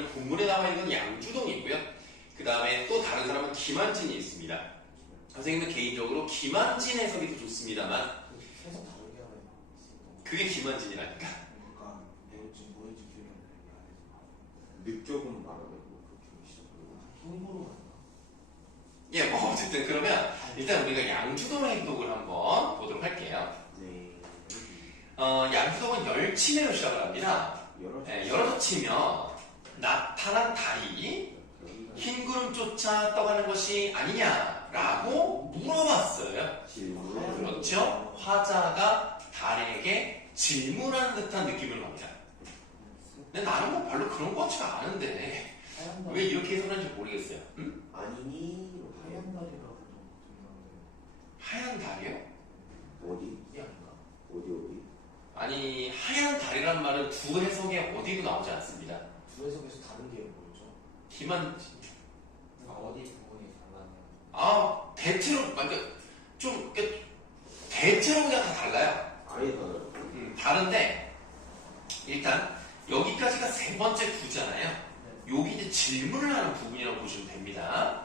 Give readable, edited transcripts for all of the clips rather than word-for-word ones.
그러면 본문에 나와 있는 건 양주동이고요. 그 다음에 또 다른 사람은 김한진이 있습니다. 선생님은 개인적으로 김한진 해석이 더 좋습니다만 해석 다르게 하면 그게 김한진이라니까. 그러니까 지금 뭐였지 기억이 안 나네. 느껴본 말하고 그렇게 시작하고 흥보로 갔나? 예, 뭐 어쨌든 그러면 일단 우리가 양주동 행동을 한번 보도록 할게요. 네. 양주동은 열치매로 시작을 합니다. 열어서 치면 나타난 달이 흰 구름 쫓아 떠가는 것이 아니냐라고 물어봤어요. 질문. 그렇죠? 화자가 달에게 질문하는 듯한 느낌을 합니다. 근데 나는 뭐 별로 그런 것 같지가 않은데 하얀 달. 왜 이렇게 해석하는지 모르겠어요. 응? 아니니? 하얀 달이라고 좀 하얀 달이요? 어디? 이게 아닌가? 어디? 아니 하얀 달이란 말은 두 해석에 어디도 나오지 않습니다. 두 해석에서 다른 게 뭐였죠? 김한진. 어디 부분이 달랐냐? 대체로 그러니까 좀 대체로 그냥 다 달라요. 아예 달라요. 다른데 일단 여기까지가 세 번째 구잖아요. 여기 이제 질문을 하는 부분이라고 보시면 됩니다.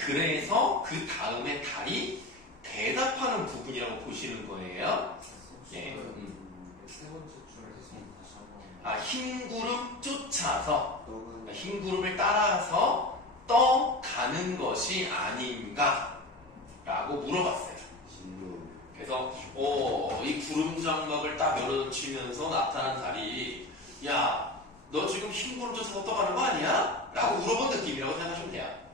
그래서 그 다음에 달이 대답하는 부분이라고 보시는 거예요. 예. 세 번째 줄을 해석 다시 한번. 흰 구름 쫓아서 떠가는 흰 구름을 따라서 떠가는 것이 아닌가? 라고 물어봤어요. 질문. 그래서 이 구름 장막을 딱 열어치면서 나타난 달이 야, 너 지금 흰 구름 쫓아서 떠가는 거 아니야? 라고 물어본 느낌이라고 생각하시면 돼요.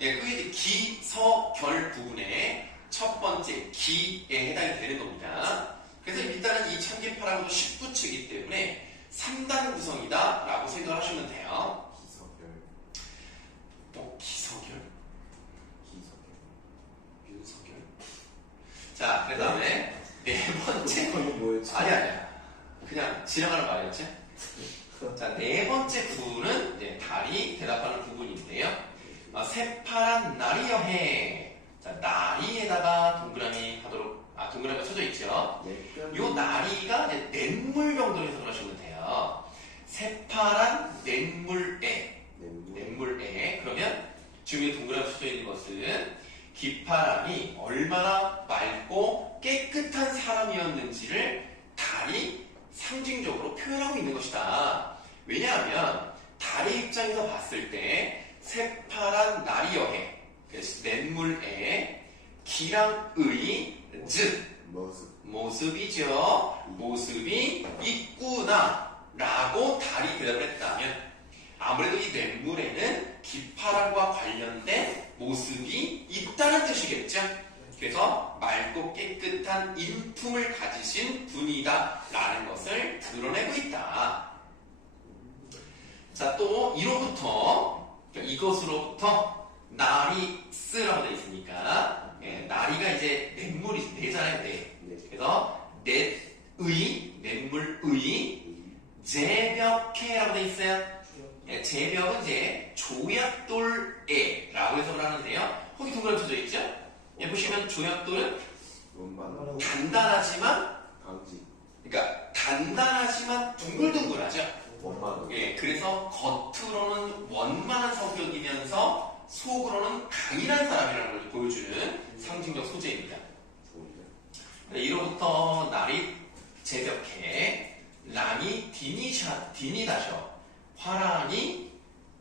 예, 그게 이제 기, 서, 결 부분의 첫 번째 기에 해당이 되는 겁니다. 그래서 일단은 이 참기파라고도 19치이기 때문에 3단 구성이다 라고 생각을 하시면 돼요. 기석열. 기석열? 윤석열? 자, 그 다음에 네 번째. 뭐였지? 아니야. 그냥 지나가는 말이었지? 자, 네 번째 구는 이제 달이 대답하는 부분인데요. 새파란 날이여해. 자, 나리에다가 동그라미 하도록, 동그라미가 쳐져 있죠. 요 나리가 이제 냇물 정도로 해석을 하시면 돼요. 새파란 냇물에. 냇물에. 그러면 지금 이 동그라미 쳐져 있는 것은 깃파람이 얼마나 맑고 깨끗한 사람이었는지를 달이 상징적으로 표현하고 있는 것이다. 왜냐하면 달의 입장에서 봤을 때 새파란 날이여해. 냇물에 기랑 의, 즉 모습이죠. 모습이 있구나 라고 달이 대답을 했다면 아무래도 이 냇물에는 깃파람과 관련된 모습이 있다는 뜻이겠죠. 그래서 맑고 깨끗한 인품을 가지신 분이다 라는 것을 드러내고 있다. 자, 또 이것으로부터 나리스라고 되어 있으니까 나리가 이제 냇물이 내잖아요. 그래서 냇물의 제벽해라고 되어 있어요. 제벽은 이제 조약돌에 라고 해석을 하는데요. 거기 동그라미 쳐져 있죠? 보시면 조약돌은 단단하지만 그러니까 단단하지만 둥글둥글하죠. 그래서 겉으로는 원만한 성격이면서 속으로는 강인한 사람이라는 걸 보여주는 상징적 소재입니다. 이로부터 날이 제벽해 랑이 디니다셔 화란이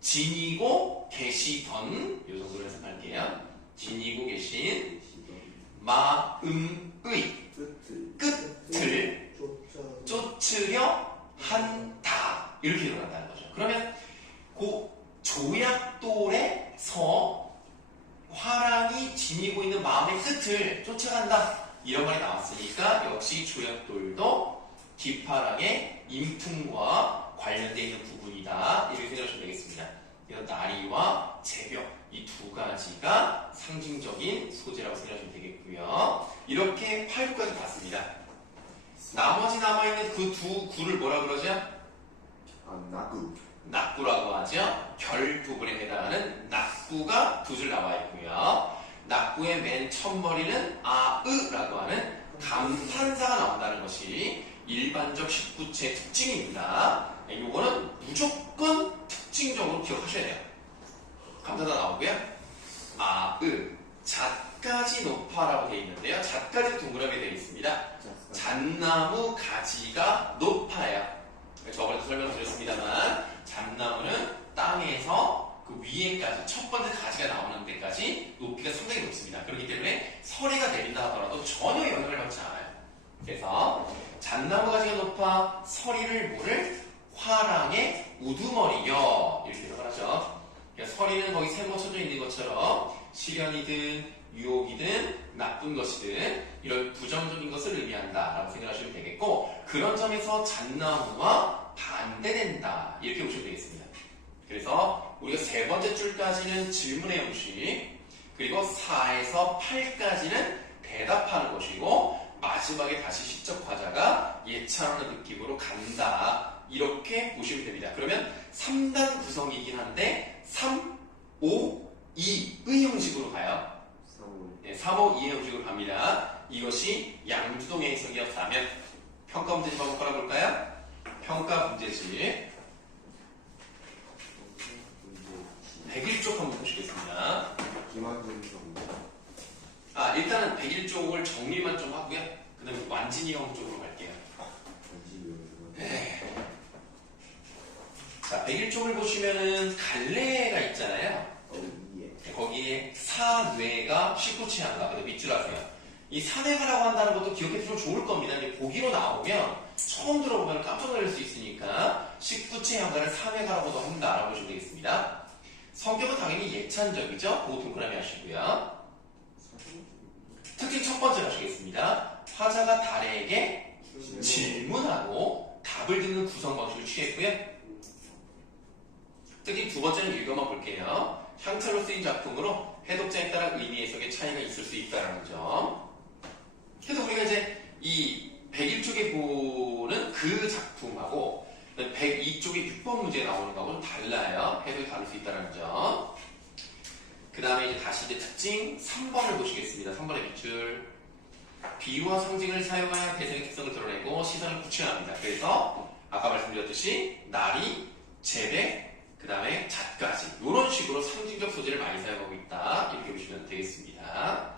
지니고 계시던 이 정도로 해석할게요. 지니고 계신 마음의 끝을 쫓으려 한다. 이렇게 일어난다는 거죠. 그러면 그 조약돌에서 화랑이 지니고 있는 마음의 끝을 쫓아간다. 이런 말이 나왔으니까 역시 조약돌도 깃파랑의 인품과 관련되어 있는 부분이다. 이렇게 생각하시면 되겠습니다. 이런 나리와 제벽 이 두 가지가 상징적인 소재라고 생각하시면 되겠고요. 이렇게 8구까지 봤습니다. 나머지 남아있는 그 두 구를 뭐라 그러죠? 낙구라고 하죠. 결 부분에 해당하는 낙구가 두 줄 나와 있고요. 낙구의 맨 첫머리는 아으라고 하는 감탄사가 나온다는 것이 일반적 19채 특징입니다. 이거는 무조건 잣나무 가지가 높아요. 저번에도 설명드렸습니다만 잣나무는 땅에서 그 위에까지 첫 번째 가지가 나오는 데까지 높이가 상당히 높습니다. 그렇기 때문에 서리가 내린다 하더라도 전혀 영향을 받지 않아요. 그래서 잣나무 가지가 높아 서리를 모를 화랑의 우두머리여 이렇게 해석을 하죠. 그러니까 서리는 거기 세모 쳐져 있는 것처럼 시련이든 유혹이든 나쁜 것이든 이런 부정적인 것을 의미한다라고 생각하시면 되겠고, 그런 점에서 잣나무와 반대된다 이렇게 보시면 되겠습니다. 그래서 우리가 세 번째 줄까지는 질문의 형식, 그리고 4에서 8까지는 대답하는 것이고, 마지막에 다시 시적 과자가 예찬하는 느낌으로 간다 이렇게 보시면 됩니다. 그러면 3단 구성이긴 한데 3, 5, 2의 형식으로 가요. 3, 5, 2의 형식으로 갑니다. 이것이 양주동의 해석이었다면 평가 문제집 한번 깔아볼까요? 평가 문제집 101쪽 한번 보시겠습니다. 김한준 선수. 일단은 101쪽을 정리만 좀 하고요. 그 다음에 완진이 형 쪽으로 갈게요. 네. 자, 101쪽을 보시면은 갈래가 있잖아요. 거기에 사뇌가 19체한가, 그다음 밑줄 하세요. 이 사뇌가라고 한다는 것도 기억해두면 좋을 겁니다. 이제 보기로 나오면 처음 들어보면 깜짝 놀랄 수 있으니까 19체한가를 사뇌가라고도 한다라고 보시면 되겠습니다. 성격은 당연히 예찬적이죠. 그거 동그라미 하시고요. 특징 첫 번째 하시겠습니다. 화자가 달에게 질문하고 답을 듣는 구성 방식을 취했고요. 특징 두 번째는 읽어만 볼게요. 향찰로 쓰인 작품으로 해독자에 따라 의미 해석의 차이가 있을 수 있다는 점. 그래서 우리가 이제 이 101쪽에 보는 그 작품하고 102쪽의 6번 문제에 나오는 거하고는 달라요. 해석이 다를 수 있다는 점. 그 다음에 이제 다시 이제 특징 3번을 보시겠습니다. 3번의 밑줄. 비유와 상징을 사용하여 대상의 특성을 드러내고 시선을 구체화합니다. 그래서 아까 말씀드렸듯이 나리, 재배, 그 다음에 잣까지 이런 식으로 상징적 소재를 많이 사용하고 있다 이렇게 보시면 되겠습니다.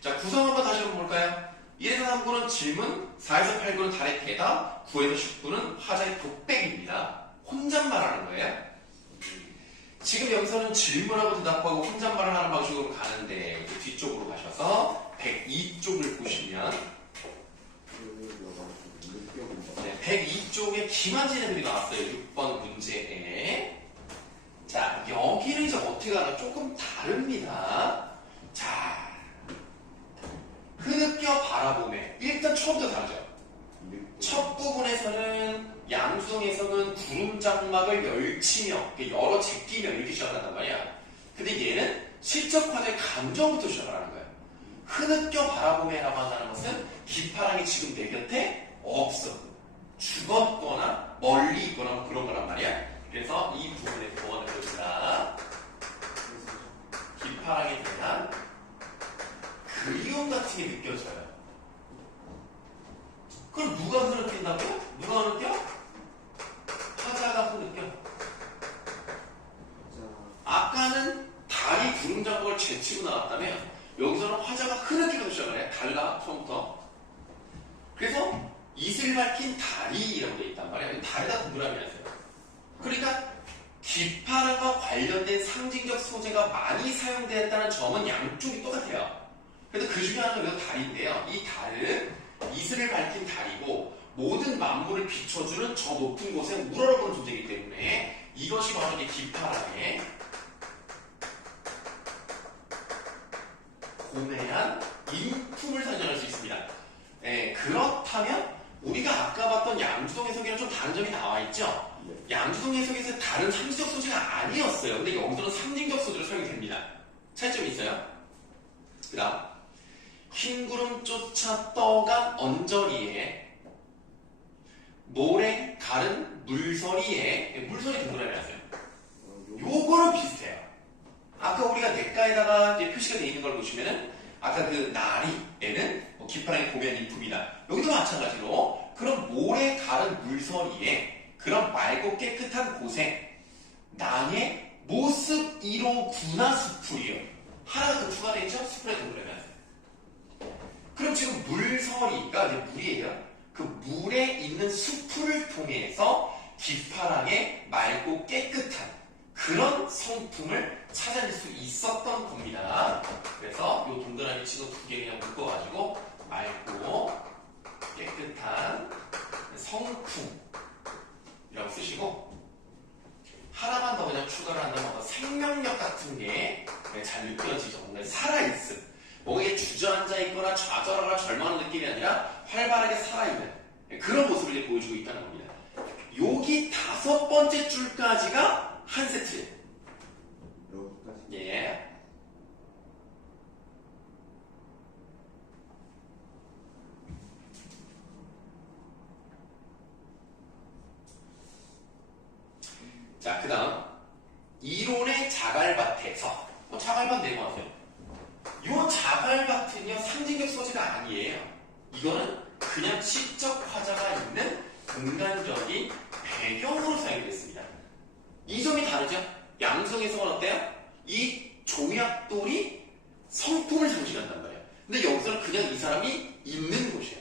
자, 구성 한번 다시 한번 볼까요? 1에서 3구는 질문, 4에서 8구는 달의 대답, 9에서 10구는 화자의 독백입니다. 혼잣말하는 거예요. 지금 여기서는 질문하고 대답하고 혼잣말을 하는 방식으로 가는데 이제 뒤쪽으로 가셔서 102쪽을 보시면 102쪽에 김한진 애들이 나왔어요. 6번 문제에. 자, 여기는 이제 어떻게 가나 조금 다릅니다. 자, 흐느껴 바라보매. 일단 처음부터 다르죠. 첫 부분에서는 양수동 해석은 구름 장막을 열치며, 열어 제끼며 이렇게 시작을 한단 말이야. 근데 얘는 실적 화자의 감정부터 시작을 하는 거예요. 흐느껴 바라보매라고 한다는 것은 기파랑이 지금 내 곁에 없어. 죽었거나 멀리 있거나 뭐 그런 거란 말이야. 그래서 이 부분에 보완을 해봅니다. 기파랑에 대한 그리움 같은 게 느껴져요. 그럼 누가 흐느낀다고요? 누가 흐느껴? 화자가 흐느껴. 아까는 달이 구름 장막을 제치고 나왔다면 여기서는 화자가 흐느끼면서 시작을 해. 달라 처음부터. 그래서 이슬 밝힌 달이라고 되어 있단 말이에요. 달에다 동그라미 하세요. 그러니까 기파랑과 관련된 상징적 소재가 많이 사용되었다는 점은 양쪽이 똑같아요. 그래서 그 중에 하나가 여기서 달인데요. 이 달은 이슬을 밝힌 달이고 모든 만물을 비춰주는 저 높은 곳에 우러러보는 존재이기 때문에 이것이 바로 이제 기파랑의 고매한 인품을 상징할 수 있습니다. 그렇다면 우리가 아까 봤던 양주동 해석이랑 좀 다른 점이 나와 있죠? 양주동 해석에서 다른 상징적 소재가 아니었어요. 근데 여기서는 상징적 소재로 사용이 됩니다. 차이점이 있어요. 그 다음 흰 구름 쫓아 떠간 언저리에 모래 가른 물서리에 물서리 동그라미 하세요. 요거는 비슷해요. 아까 우리가 냇가에다가 이제 표시가 되어 있는 걸 보시면은 아까 그 나리에는 기파랑의 고매한 인품이다. 여기도 마찬가지로 그런 모래 가른 물서리에 그런 맑고 깨끗한 곳에 낭의 모습 이로 분화 수풀이요. 하나가 더 추가되어 있죠? 수풀에 동그라미 하세요. 그럼 지금 물서리가 이제 물이에요. 그 물에 있는 수풀을 통해서 깃파랑의 맑고 깨끗한 그런 성품을 찾아낼 수 있었던 겁니다. 그래서 이 동그라미 치고 두 개 그냥 묶어가지고 맑고 깨끗한 성품이라고 쓰시고, 하나만 더 그냥 추가를 한다면 생명력 같은 게 잘 느껴지죠. 뭔가 살아있음. 뭔가 이게 주저앉아 있거나 좌절하거나 절망하는 느낌이 아니라 활발하게 살아있는 그런 모습을 이제 보여주고 있다는 겁니다. 여기 5번째 줄까지가 한 세트예요. 여기까지. 예. 자, 그 다음 이론의 자갈밭에서 자갈밭 내려가세요. 이 자갈밭은요 상징적 소재가 아니에요. 이거는 그냥 시적 화자가 있는 공간적인 배경으로 사용이 됐습니다. 이 점이 다르죠? 양성에서는 어때요? 이 조약돌이 성품을 상징한단 말이에요. 근데 여기서는 그냥 이 사람이 있는 곳이에요.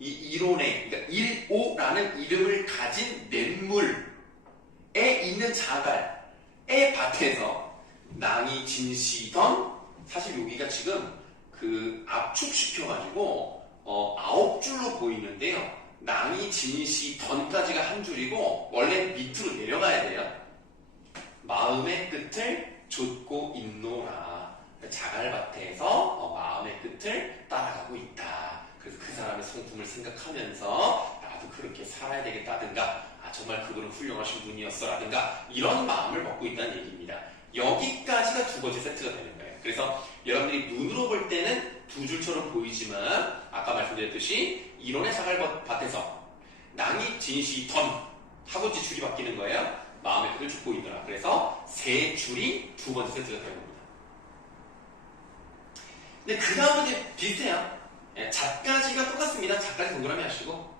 이 이론의, 그러니까 1호라는 이름을 가진 냇물에 있는 자갈의 밭에서 낭이 진시던, 사실 여기가 지금 그 압축시켜가지고 9줄로 보이는데요. 낭이 진시던까지가 한 줄이고 원래 밑으로 내려가야 돼요. 마음의 끝을 좇고 있노라. 자갈밭에서 마음의 끝을 따라가고 있다. 그래서 그 사람의 성품을 생각하면서 나도 그렇게 살아야 되겠다든가, 정말 그분은 훌륭하신 분이었어라든가 이런 마음을 먹고 있다는 얘기입니다. 여기까지가 두 번째 세트가 되는 거예요. 그래서 여러분들이 눈으로 볼 때는 두 줄처럼 보이지만 아까 말씀드렸듯이 이론의 자갈밭에서 낭이 진시던 하고 이제 줄이 바뀌는 거예요. 마음의 끝을 좇고 있더라. 그래서 세 줄이 두 번째 세트가 되는 겁니다. 근데 그 다음은 이제 비슷해요. 잣가지가 똑같습니다. 잣가지 동그라미 하시고,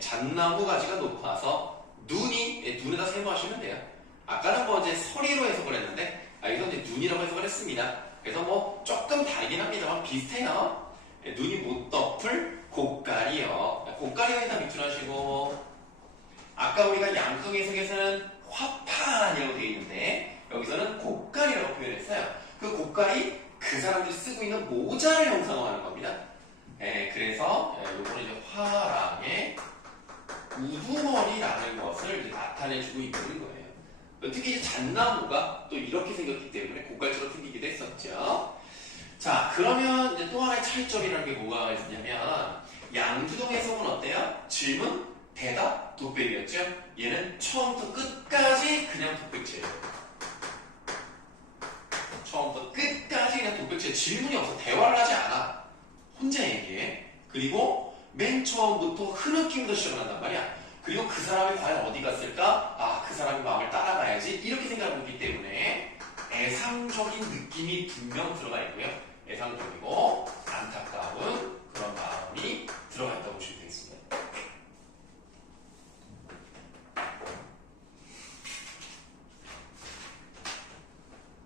잣나무 가지가 높아서 눈이, 눈에다 세모하시면 돼요. 아까는 뭐 이제 서리로 해석을 했는데 여기서 이제 눈이라고 해석을 했습니다. 그래서 뭐 조금 다르긴 합니다만 비슷해요. 눈이 못 덮을 곡가리요. 곡가리에다 밑줄 하시고, 아까 우리가 양성 해석에서는 화판이라고 되어 있는데 여기서는 곡가리라고 표현했어요. 그 곡가리, 그 사람들이 쓰고 있는 모자를 형상화하는 겁니다. 그래서 요거는 이제 화랑의 우두머리라는 것을 이제 나타내주고 있는 거예요. 특히 이제 잣나무가 또 이렇게 생겼기 때문에 곡갈처럼 생기기도 했었죠. 자, 그러면 이제 또 하나의 차이점이라는 게 뭐가 있냐면, 양주동 해석은 어때요? 질문, 대답, 독백이었죠? 얘는 처음부터 끝까지 그냥 독백체예요. 처음부터 끝까지 그냥 독백체, 질문이 없어. 대화를 하지 않아. 혼자 얘기해. 그리고 맨 처음부터 흐느낌부터 시작을 한단 말이야. 그리고 그 사람이 과연 어디 갔을까? 그 사람의 마음을 따라가야지. 이렇게 생각하고 있기 때문에 애상적인 느낌이 분명 들어가 있고요. 애상적이고 안타까운 그런 마음이 들어가 있다고 보시면 되겠습니다.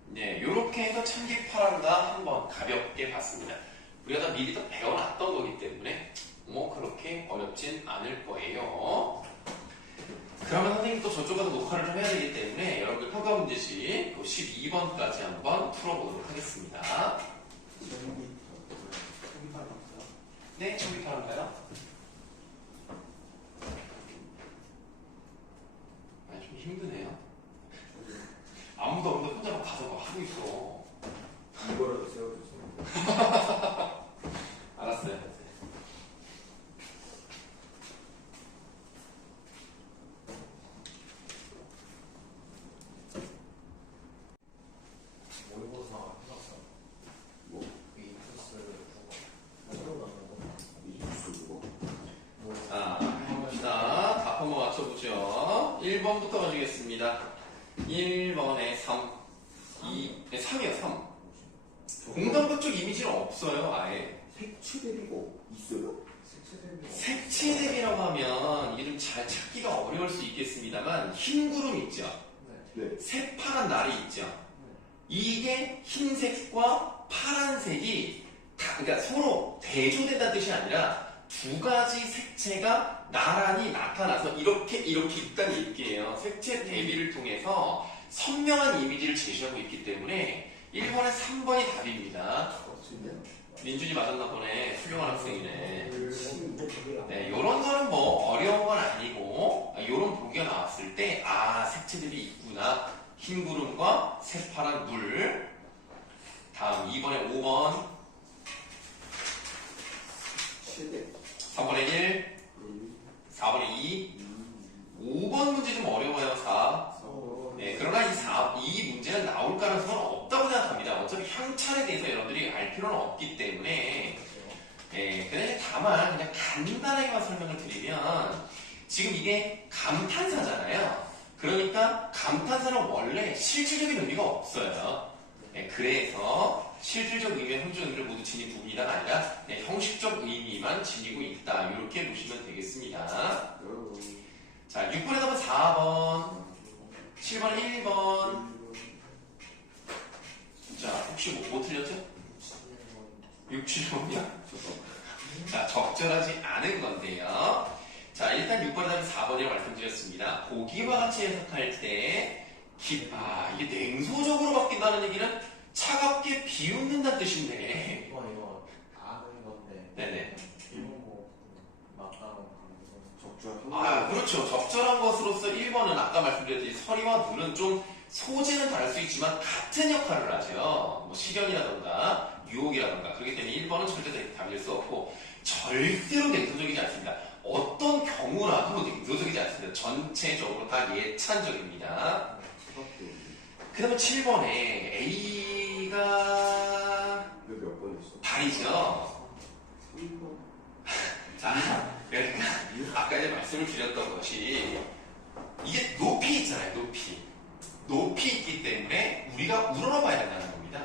네, 요렇게 해서 참기파란가 한번 가볍게 봤습니다. 우리가 다 미리 다 배워놨던 거기 때문에 뭐 그렇게 어렵진 않을 거예요. 그러면 선생님 또 저쪽 가서 녹화를 좀 해야 되기 때문에 여러분들 평가 문제집 12번까지 한번 풀어보도록 하겠습니다. 네, 참기파란가요? 좀 힘드네요. 아무도 없는데 혼자 막 가서 막 하고 있어. 이거라도 세워주세요. 알았어요. 모의고사 해봤어. 뭐? 웨이트스를 하고 이수고. 자, 해봅시다. 답 한번 맞춰보죠. 1번부터 가지겠습니다. 1번에 3. 3이요, 3. 공단부 쪽 이미지는 없어요, 아예. 색채 대비고 있어요? 색채 대비라고 하면 이게 좀 잘 찾기가 어려울 수 있겠습니다만, 흰 구름 있죠? 네. 새파란 날이 있죠? 이게 흰색과 파란색이 그러니까 서로 대조된다는 뜻이 아니라 두 가지 색채가 나란히 나타나서 이렇게 있다는 얘기예요. 색채 대비를 통해서 선명한 이미지를 제시하고 있기 때문에 1번에 3번이 답입니다. 민준이 맞았나 보네. 훌륭한 학생이네. 네, 요런 거는 뭐 어려운 건 아니고 요런 보기가 나왔을 때 색채들이 있구나. 흰 구름과 새파란 물. 다음 2번에 5번 3번에 1 4번에 2 5번 문제 좀 어려워요. 4 네, 그러나 이 문제는 나올 가능성은 없다고 생각합니다. 어차피 향찰에 대해서 여러분들이 알 필요는 없기 때문에 그냥 다만 그냥 간단하게만 설명을 드리면 지금 이게 감탄사잖아요. 그러니까 감탄사는 원래 실질적인 의미가 없어요. 그래서 실질적 의미와 형식 의미를 모두 지닌 부분이다가 아니라 형식적 의미만 지니고 있다. 이렇게 보시면 되겠습니다. 자, 6번에 답은 4번 7번에 1번 자, 혹시 뭐 틀렸죠? 6, 7번이요? 자, 적절하지 않은 건데요. 자, 일단 6번에 답은 4번이라고 말씀드렸습니다. 보기와 같이 해석할 때 이게 냉소적으로 바뀐다는 얘기는 차갑게 비웃는다는 뜻인데 이거 아는 건데. 네네. 일본 뭐 맞다고 적절한. 그렇죠. 적절한 것으로서 1번은 아까 말씀드렸듯이 서리와 눈은 좀 소재는 다를 수 있지만 같은 역할을 하죠. 뭐 시련이라던가 유혹이라던가. 그렇기 때문에 1번은 절대 답일 수 없고 절대로 냉소적이지 않습니다. 어떤 경우라도 냉소적이지 않습니다. 전체적으로 다 예찬적입니다. 그 다음에 7번에 A가 몇 번 했어? 달이죠. 3번. 자, 그러니까 아까 이제 말씀을 드렸던 것이 이게 높이 있잖아요. 높이 있기 때문에 우리가 우러러봐야 된다는 겁니다.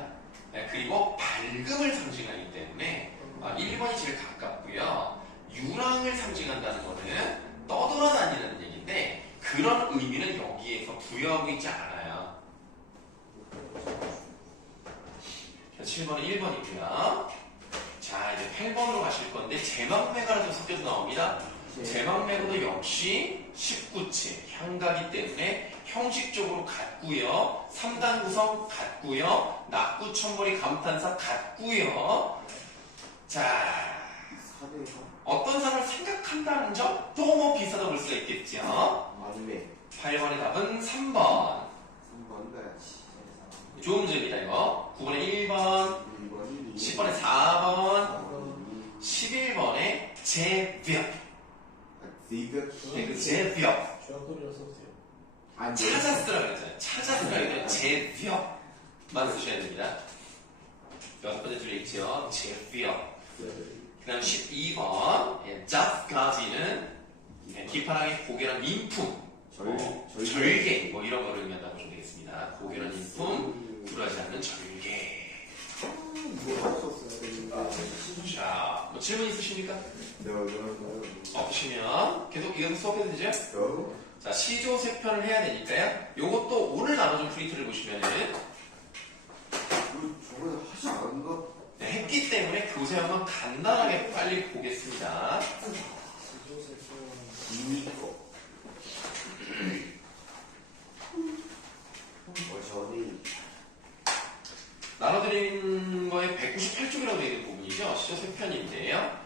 그리고 밝음을 상징하기 때문에 1번이 제일 가깝고요. 유랑을 상징한다는 것은 떠돌아다니는 얘기인데 그런 의미는 여기에서 부여하고 있지 않아요. 7번은 1번이고요. 자, 이제 8번으로 가실 건데 제막매가가 좀 섞여서 나옵니다. 제막매가도 역시 19체 향가기 때문에 형식적으로 같고요. 3단 구성 같고요. 낙구천벌이 감탄사 같고요. 자, 어떤 상을 생각한다는 점? 또 뭐 비슷하다 볼 수가 있겠죠. 맞네. 8번의 답은 3번. 3번 가야지. 좋은 문제입니다, 이거. 9번에 1번, 1번이 10번에 4번, 11번에 제벽. 그 제벽. 주어돌이로 써주세요. 찾아쓰라 그랬잖아요. 찾아쓰라 그랬잖아요. 제벽만 쓰셔야 됩니다. 6번째 줄에 있죠. 제벽. 그 다음 12번, 잡까지는 기파랑의 고개란 인품, 절개, 뭐 이런 거를 의미한다고 보시면 되겠습니다. 고개란 인품, 불하지 않는 절개. 이거 없었어야 되는데. 자, 뭐 질문 있으십니까? 네. 없으시면 계속 이거 수업해도 되죠? 저 자, 시조 세편을 해야 되니까요. 요것도 오늘 나눠준 프린트를 보시면은 저번에 하지 않았나? 했기 때문에 교재형은 간단하게 빨리 보겠습니다. 이미 거. 저는 나눠드린 거에 198쪽이라고 되어 있는 부분이죠. 시조 세편인데요.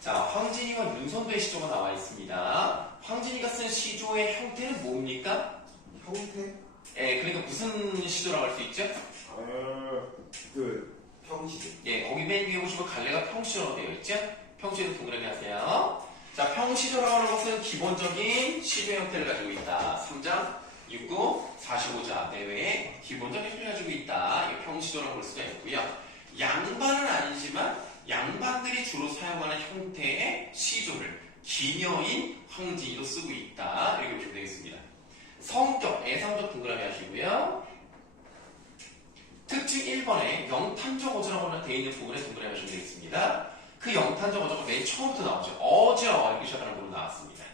자, 황진이와 윤선도의 시조가 나와 있습니다. 황진이가 쓴 시조의 형태는 뭡니까? 형태? 그러니까 무슨 시조라고 할 수 있죠? 평시. 거기 맨 위에 보시면 갈래가 평시조라고 되어 있죠? 평시조 동그라미 하세요. 자, 평시조라고 하는 것은 기본적인 시조 형태를 가지고 있다. 3장, 6구, 45자 내외의 기본적인 형태를 가지고 있다. 이거 평시조라고 볼 수가 있고요. 양반은 아니지만 양반들이 주로 사용하는 형태의 시조를 기녀인 황진이도 쓰고 있다. 이렇게 보시면 되겠습니다. 성격, 애상적 동그라미 하시고요. 특징 1번에 영탄적 어조라고 되어 있는 부분에 동그라미 하시면 되겠습니다. 그 영탄적 어조가 맨 처음부터 나오죠. 어저 이렇게 시작하는 부분 나왔습니다.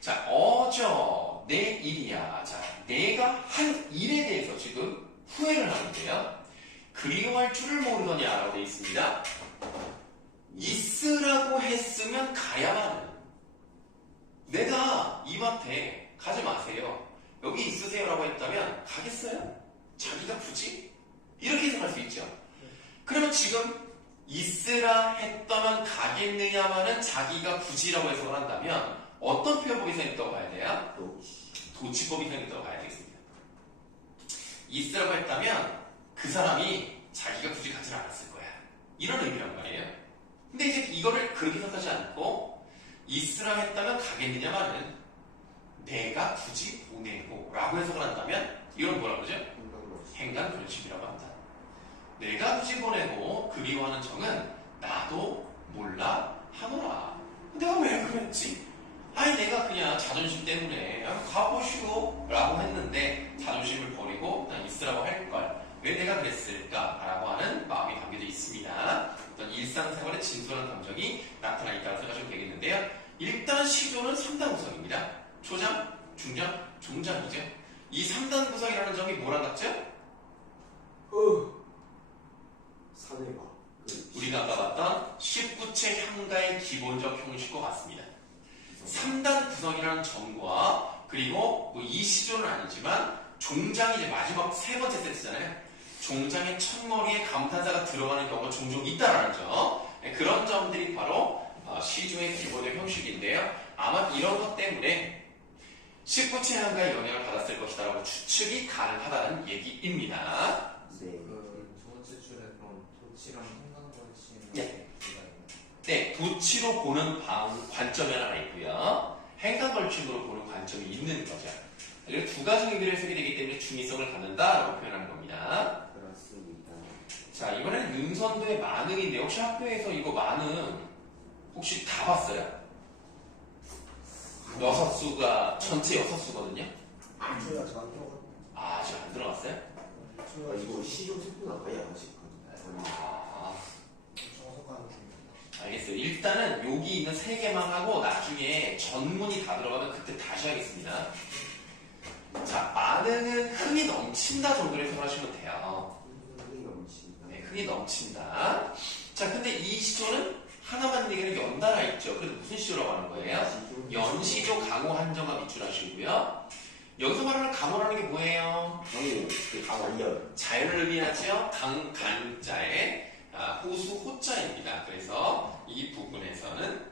자, 어저 내 일이야. 자, 내가 한 일에 대해서 지금 후회를 하는데요. 그리워할 줄을 모르더냐라고 되어 있습니다. 있으라고 했으면 가야만. 내가 이 밭에 가지 마세요. 여기 있으세요라고 했다면 가겠어요? 자기가 굳이? 이렇게 해석할 수 있죠. 그러면 지금 있으라 했다면 가겠느냐마는 자기가 굳이라고 해석을 한다면 어떤 표현법이 생겼다고 봐야 돼요? 도치법이 생겼다고 봐야 되겠습니다. 있으라고 했다면 그 사람이 자기가 굳이 가지 않았을 거야. 이런 의미란 말이에요. 근데 이제 이거를 그렇게 생각하지 않고 있으라 했다면 가겠느냐마는 내가 굳이 보내고 라고 해석을 한다면 이건 뭐라 그러죠? 행간불심이라고 한다. 내가 굳이 보내고 그리워하는 정은 나도 몰라 하노라. 내가 왜 그랬지? 아니 내가 그냥 자존심 때문에 가보시오 라고 했는데 자존심을 버리고 그냥 있으라고 할걸 왜 내가 그랬을까 라고 하는 마음이 담겨져 있습니다. 어떤 일상생활의 진솔한 감정이 나타나 있다고 생각하시면 되겠는데요. 일단 시조는 3단 구성입니다. 초장, 중장, 종장이죠. 이 3단 구성이라는 점이 뭐랑 같죠? 사내가 우리가 아까 봤던 19체 향가의 기본적 형식과 같습니다. 3단 구성이라는 점과 그리고 뭐 이 시조는 아니지만 종장이 이제 마지막 세 번째 세트잖아요. 종장의 첫머리에 감탄사가 들어가는 경우가 종종 있다라는 점. 그런 점들이 바로 시조의 기본적 형식인데요. 아마 이런 것 때문에 19체 향가의 영향을 받았을 것이다라고 추측이 가능하다는 얘기입니다. 네. 두 번째 줄에 그럼 도치랑 행간벌침 네. 네, 도치로 보는 관점이 하나 있고요. 행간벌침으로 보는 관점이 있는 거죠. 그리고 두 가지 의미를 해석이 되기 때문에 중의성을 갖는다라고 표현하는 겁니다. 그렇습니다. 자, 이번에는 윤선도의 만응인데 혹시 학교에서 이거 만응 혹시 다 봤어요? 6수가 전체 6수거든요. 제가 잘 들어갔네요. 아, 아직 안 들어갔어요? 이거 시조 세분은 아예 안 하셨거든요. 아, 정석하는 중입니다. 알겠어요. 일단은 여기 있는 3개만 하고 나중에 전문이 다 들어가면 그때 다시 하겠습니다. 자, 만응은 흥이 넘친다 정도로 해석을 하시면 돼요. 흥이 넘친다. 네, 흥이 넘친다. 자, 근데 이 시조는 하나만 얘기는 연달아 있죠. 그래서 무슨 시조라고 하는 거예요? 연시조 강호 한정화 밑줄하시고요. 여기서 말하는 강호라는 게 뭐예요? 강연. 자연을 의미하죠. 강자에 호수 호자입니다. 그래서 이 부분에서는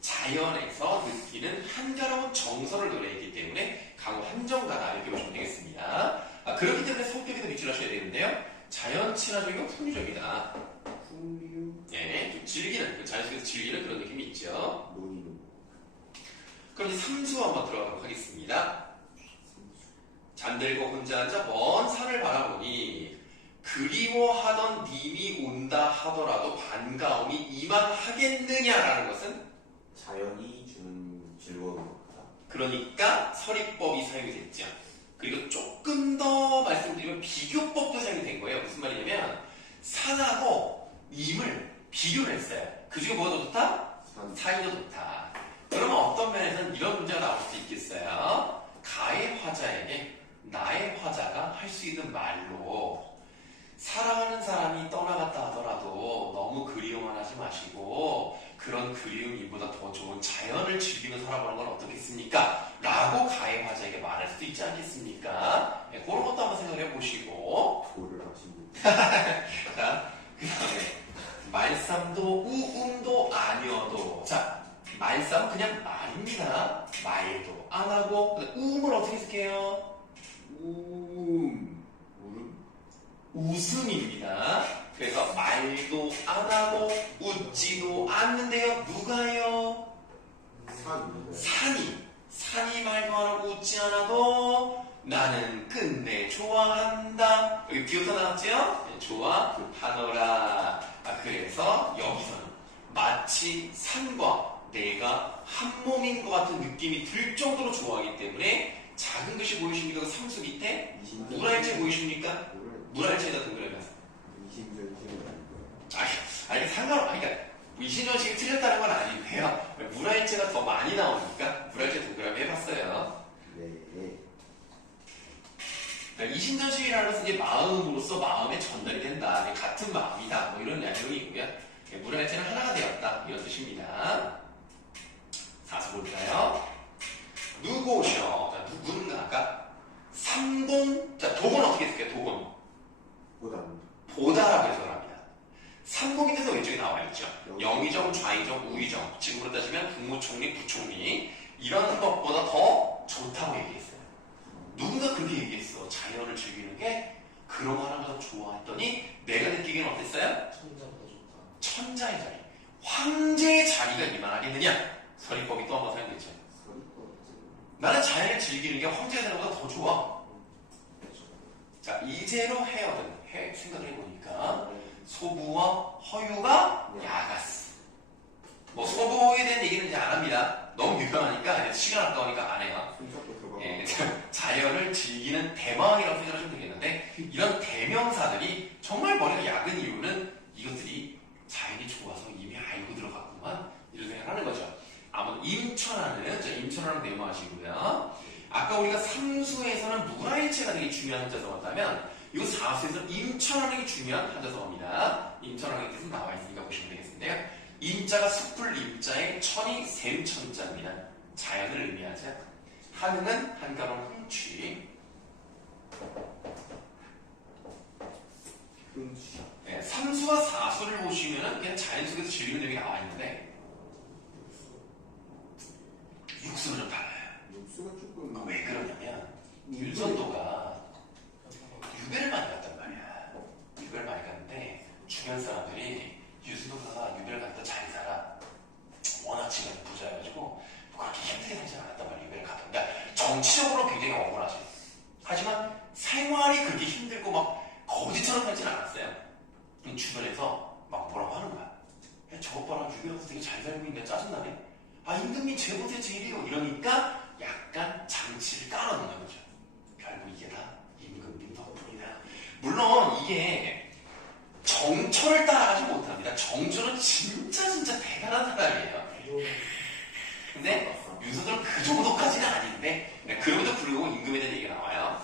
자연에서 느끼는 한가로운 정서를 노래했기 때문에 강호 한정가다 이렇게 보시면 되겠습니다. 그렇기 때문에 성격에도 밑줄하셔야 되는데요. 자연 친화적이고 풍류적이다. 풍류. 네, 좀 즐기는 자연 속에서 즐기는 그런 느낌이 있죠. 노이는 그럼 이제 삼수 한번 들어가도록 하겠습니다. 잠들고 혼자 앉아 먼 산을 바라보니 그리워하던 님이 온다 하더라도 반가움이 이만하겠느냐라는 것은 자연이 주는 즐거움을 하다. 그러니까 서리법이 사용이 됐죠. 그리고 조금 더 말씀드리면 비교법도 사용이 된 거예요. 무슨 말이냐면 산하고 님을 비교를 했어요. 그 중에 뭐가 더 좋다? 산이 더 좋다. 그러면 어떤 면에서는 이런 문제가 나올 수도 있겠어요. 가의 화자에게 나의 화자가 할 수 있는 말로 사랑하는 사람이 떠나갔다 하더라도 너무 그리움만 하지 마시고 그런 그리움이보다 더 좋은 자연을 즐기며 살아보는 건 어떻겠습니까? 라고 가의 화자에게 말할 수도 있지 않겠습니까? 네, 그런 것도 한번 생각해 보시고 도를 하십니다. 자, 그 다음에 말쌈도 우음도 아니어도 자, 말쌈은 그냥 말입니다. 말도 안 하고 우음을 어떻게 해석해요? 웃음입니다. 그래서 말도 안 하고 웃지도 않는데요. 누가요? 산이 말도 안 하고 웃지 않아도 나는 끝내 좋아한다. 여기 비오타 나왔죠? 네, 좋아하노라. 그래서 여기서는 마치 산과 내가 한 몸인 것 같은 느낌이 들 정도로 좋아하기 때문에 작은 글씨 보이십니까? 그 삼수 밑에 물알체 보이십니까? 물알체가 동그라미 났어요. 아니 그러니까 이신전식이 틀렸다는 건 아닌데요. 물알체가 더 많이 나오니까 물알체 동그라미 해봤어요. 네. 그러니까 이신전심이라는 것은 이제 마음으로서 마음에 전달이 된다. 같은 마음이다. 뭐 이런 내용이고요. 물화일체는 하나가 되었다. 이런 뜻입니다. 4수 볼까요? 누구셔? 자, 누군가 아까 삼공. 자, 독은 어떻게 했을까요? 독은 보답니다. 보다라고 해석을 합니다. 삼공이 뜻은 왼쪽에 나와 있죠. 영의정, 좌의정, 우의정. 지금으로 따지면 국무총리, 부총리 이런 것보다 더 좋다고 얘기했어요. 누군가 그렇게 얘기했어. 자연을 즐기는 게 그런 거 하나보다 좋아했더니 내가 느끼기는 어땠어요? 천자보다 좋다. 천자의 자리, 황제의 자리가 이만하겠느냐? 서리법이 또 한 번 사용되죠. 나는 자연을 즐기는 게 황제의 자리보다 더 좋아. 자, 이제로 헤어든 생각을 해보니까 소부와 허유가 야가스. 뭐 소부에 대한 얘기는 이제 안 합니다. 너무 유명하니까 이제 시간 아까우니까 안 해요. 예, 자연을 즐기는 대망이라고 생각하시면 되겠는데 이런 대명사들이 정말 머리가 약은 이유는 이것들이 자연이 좋아서 이미 알고 들어갔구만 이런 생각을 하는 거죠. 아무튼 임천하는 메모하시고요. 아까 우리가 삼수에서는 물화일체가 되게 중요한 한자서 왔다면 이 4수에서는 임천하는 게 중요한 한자서입니다. 임천하는 게 뜻은 나와 있으니까 보시면 되겠는데요. 임자가 숯불 임자에 천이 샘천자입니다. 자연을 의미하죠. 한흥은 한가로운 흥취. 네, 3수와 4수를 보시면은 그냥 자연 속에서 즐기는 내용이 나와 있는데 6수는 좀 달라요. 육수가 조금 왜 그러냐면 율전도가 유배를 많이 갔단 말이야. 유배를 많이 갔는데 주변 사람들이 유순도가 유배를 갔다 잘 살아. 워낙 지금 부자여가지고 그렇게 힘들게 살지 않았단 말이야. 유배를 가던. 그러니까 정치적으로 굉장히 억울하지. 하지만 생활이 그렇게 힘들고 막 거지처럼 살지는 않았어요. 주변에서 막 뭐라고 하는 거야. 야, 저것 봐라. 유배 가서 되게 잘 살고 있는데 짜증나네. 아, 임금님 제보세 제일이요. 이러니까 약간 장치를 깔아놓는 거죠. 결국 이게 다 임금님 덕분이다. 물론 이게 정철을 따라가지 못합니다. 정철은 진짜 대단한 사람이에요. 근데 윤석열은 그 정도까지는 아닌데 그럼에도 불구하고 임금에 대한 얘기가 나와요.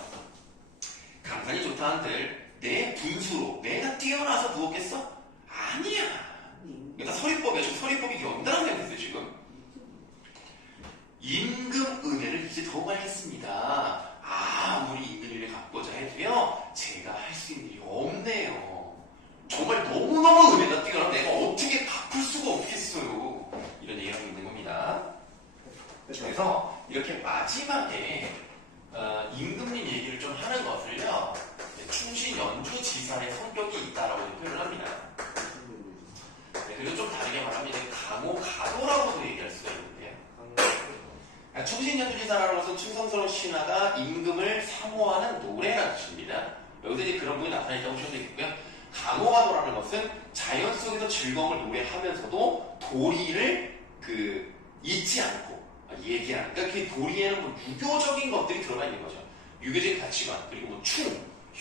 강산이 좋다 한들 내 분수로 내가 뛰어나서 부었겠어? 아니야. 그러니까 서리법이야. 지금 서리법이 연달아서 했어요 지금. 임금 은혜를 이제 더욱 알겠습니다. 아무리 임금 은혜를 갚고자 해도요 제가 할 수 있는 일이 없네요. 정말 너무너무 은혜가 뛰어나 내가 어떻게 갚을 수가 없겠어요. 이런 얘기를 하고 있는 겁니다. 그래서 이렇게 마지막에 임금님 얘기를 좀 하는 것을요 충신 연주지사의 성격이 있다라고 표현을 합니다. 그리고 좀 다르게 말하면 강호가도라고도 얘기할 수가 있는데요. 충신 연주지사라는 것은 충성스러운 신하가 임금을 사모하는 노래라는 뜻입니다. 여기서 이제 그런 부분이 나타나있다고 보시면 되겠고요. 강호가도라는 것은 자연 속에서 즐거움을 노래하면서도 도리를 잊지 않고 얘기하는. 그러니까 그 도리에는 뭐 유교적인 것들이 들어가 있는 거죠. 유교적인 가치관 그리고 뭐 충,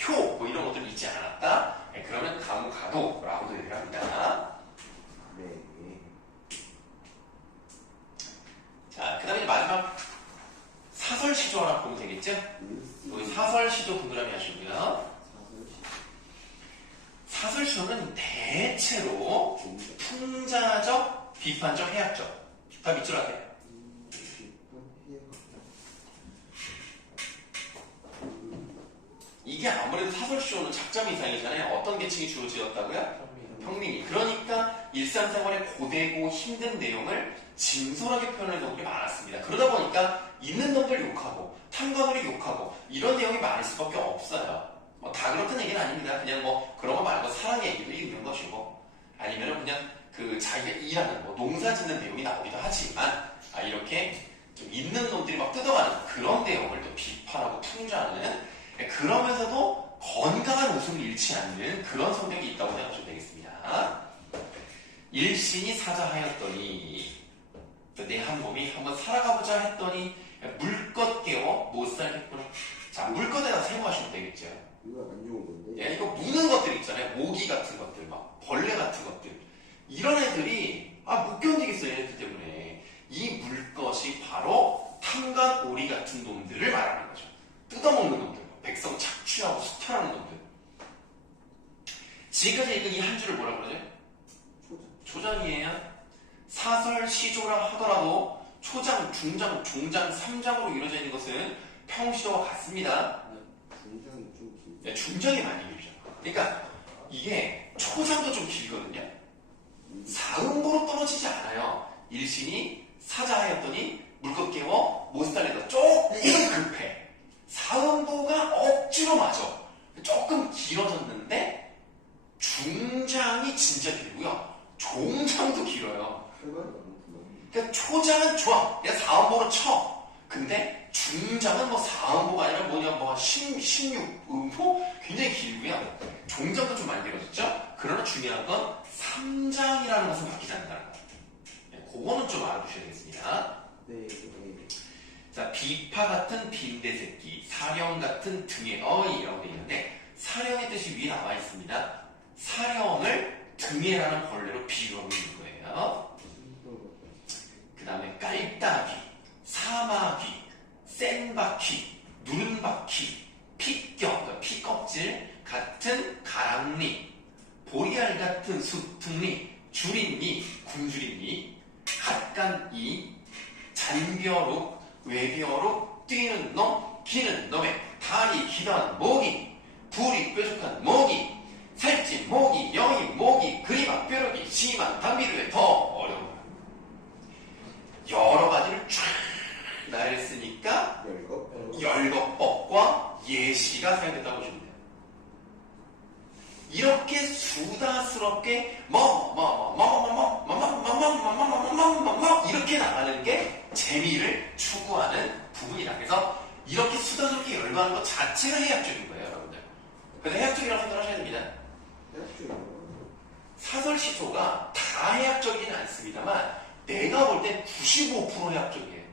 효 뭐 이런 것들을 잊지 않았다. 그러면 강호가도라고도 얘기를 합니다. 네. 자, 그 다음에 마지막 사설시조 하나 보면 되겠죠? 여기 사설시조 동그라미 하시고요. 사설시조는 대체로 풍자적, 비판적, 해학적. 다 밑줄 하세요. 이게 아무래도 사설시조는 작자미 이상이잖아요. 어떤 계층이 주로 지었다고요? 평민이. 그러니까 일상생활의 고되고 힘든 내용을 진솔하게 표현하는 경우가 많았습니다. 그러다 보니까 있는 놈들 욕하고 탐관을 욕하고 이런 내용이 많을 수밖에 없어요. 뭐 다 그렇다는 얘기는 아닙니다. 그냥 뭐 그런 거 말고 사랑 얘기도 있는 것이고 아니면은 그냥 자기가 일하는 뭐 농사 짓는 내용이 나오기도 하지만 이렇게 좀 있는 놈들이 막 뜯어가는 그런 내용을 또 비판하고 풍자하는 그러면서도 건강한 웃음을 잃지 않는 그런 성격이 있다고 생각하시면 되겠습니다. 일신이 사자하였더니 내 한 몸이 한번 살아가보자 했더니 물것 깨워 못 살겠구나. 자, 물것에다 세모하시면 되겠죠. 이거 안 좋은 건데. 예, 이거 무는 것들 있잖아요. 모기 같은 것들, 막 벌레 같은 것들. 이런 애들이 못 견디겠어요. 얘네들 때문에. 이 물것이 바로 탐관 오리 같은 놈들을 말하는 거죠. 뜯어먹는 놈들. 백성 착취 중장 3장으로 이루어져 있는 것은 평시도와 같습니다. 중장이 좀 길. 네, 중장이 많이 길죠. 그러니까 이게 초장도 좀 길거든요. 사음보로 떨어지지 않아요. 일신이 사자하였더니 물것 깨워 못을 달래다. 조금 급해. 사음보가 억지로 맞아. 조금 길어졌는데 중장이 진짜 길고요. 종장도 길어요. 그러니까 초장은 좋아. 그냥 사음보로 쳐. 근데 중장은 뭐 사음보가 아니라 뭐 16음보? 굉장히 길고요. 종장도 좀 많이 길어졌죠? 그러나 중요한 건 3장이라는 것은 바뀌지 않는다는 거. 그거는 좀 알아두셔야 되겠습니다. 네. 자, 비파 같은 빈대새끼, 사령 같은 등에 어이라고 되어 있는데 사령의 뜻이 위에 나와 있습니다. 사령을 등에라는 벌레로 비유하고 있는 거예요. 그 다음에 깔따귀, 사마귀, 센바퀴, 누른바퀴, 피껴, 그러니까 피껍질 같은 가랑리, 보리알 같은 수퉁리, 줄임니, 굶주림니, 갓간이, 잔벼룩, 외벼룩, 뛰는 놈, 기는 놈의 다리 기던 모기, 불이 뾰족한 모기, 살찐 모기, 여인 모기, 그리막 뾰루기, 심한 담비루에 더 어려운 여러 가지를 쫙 나열했으니까 열거법과 예시가 사용됐다고 보시면 돼요. 이렇게 수다스럽게 이렇게 나가는 게 재미를 추구하는 부분이다. 그래서 이렇게 수다스럽게 열거하는 것 자체가 해학적인 거예요, 여러분들. 그래서 해학적이라고 생각하셔야 됩니다. 사설시조가 다 해학적이지는 않습니다만 내가 볼 땐 95% 해학적이에요.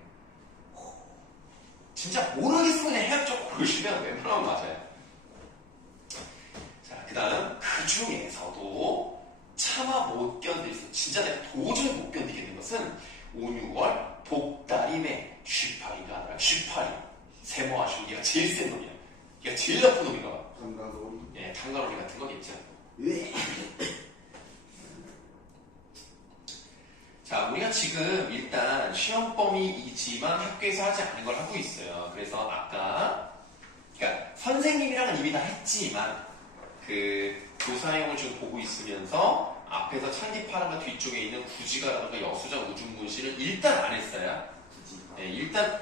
진짜 모르겠으면 그냥 해학적 고르시면 웬만하면 맞아요. 자, 그 다음 그 중에서도 차마 못 견딜, 진짜 내가 도저히 못 견디겠는 것은 5, 6월 복다림의 쥐파리가 아니라 쥐파리. 세모하시고 얘가 제일 센 놈이야. 얘가 제일 나쁜 놈인가 봐. 단가놀이. 예, 단가놀이 같은 거겠죠. 자, 우리가 지금 일단 시험 범위이지만 학교에서 하지 않은 걸 하고 있어요. 그래서 아까, 그러니까 선생님이랑은 이미 다 했지만, 그 교사형을 지금 보고 있으면서 앞에서 찬디파라가 뒤쪽에 있는 구지가라든가 여수자 우중문시를 일단 안 했어요. 네, 일단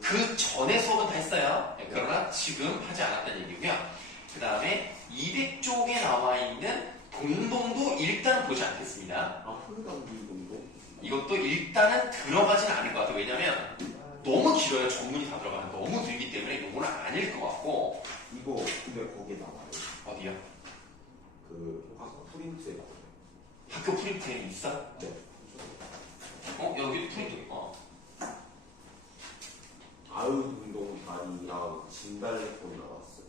그 전에 수업은 다 했어요. 네, 그러나 지금 하지 않았다는 얘기고요. 그 다음에 200쪽에 나와 있는 동동도 일단 보지 않겠습니다. 이것도 일단은 들어가진 않을 것 같아요. 왜냐면 너무 길어요. 전문이 다 들어가면 너무 길기 때문에 이거는 아닐 것 같고. 이거 근데 거기에 나와요. 어디요? 그 학교 프린트에 나와요. 학교 프린트에 있어? 네. 여기 프린트. 아유운동 다리랑 진달래꽃 나왔어요.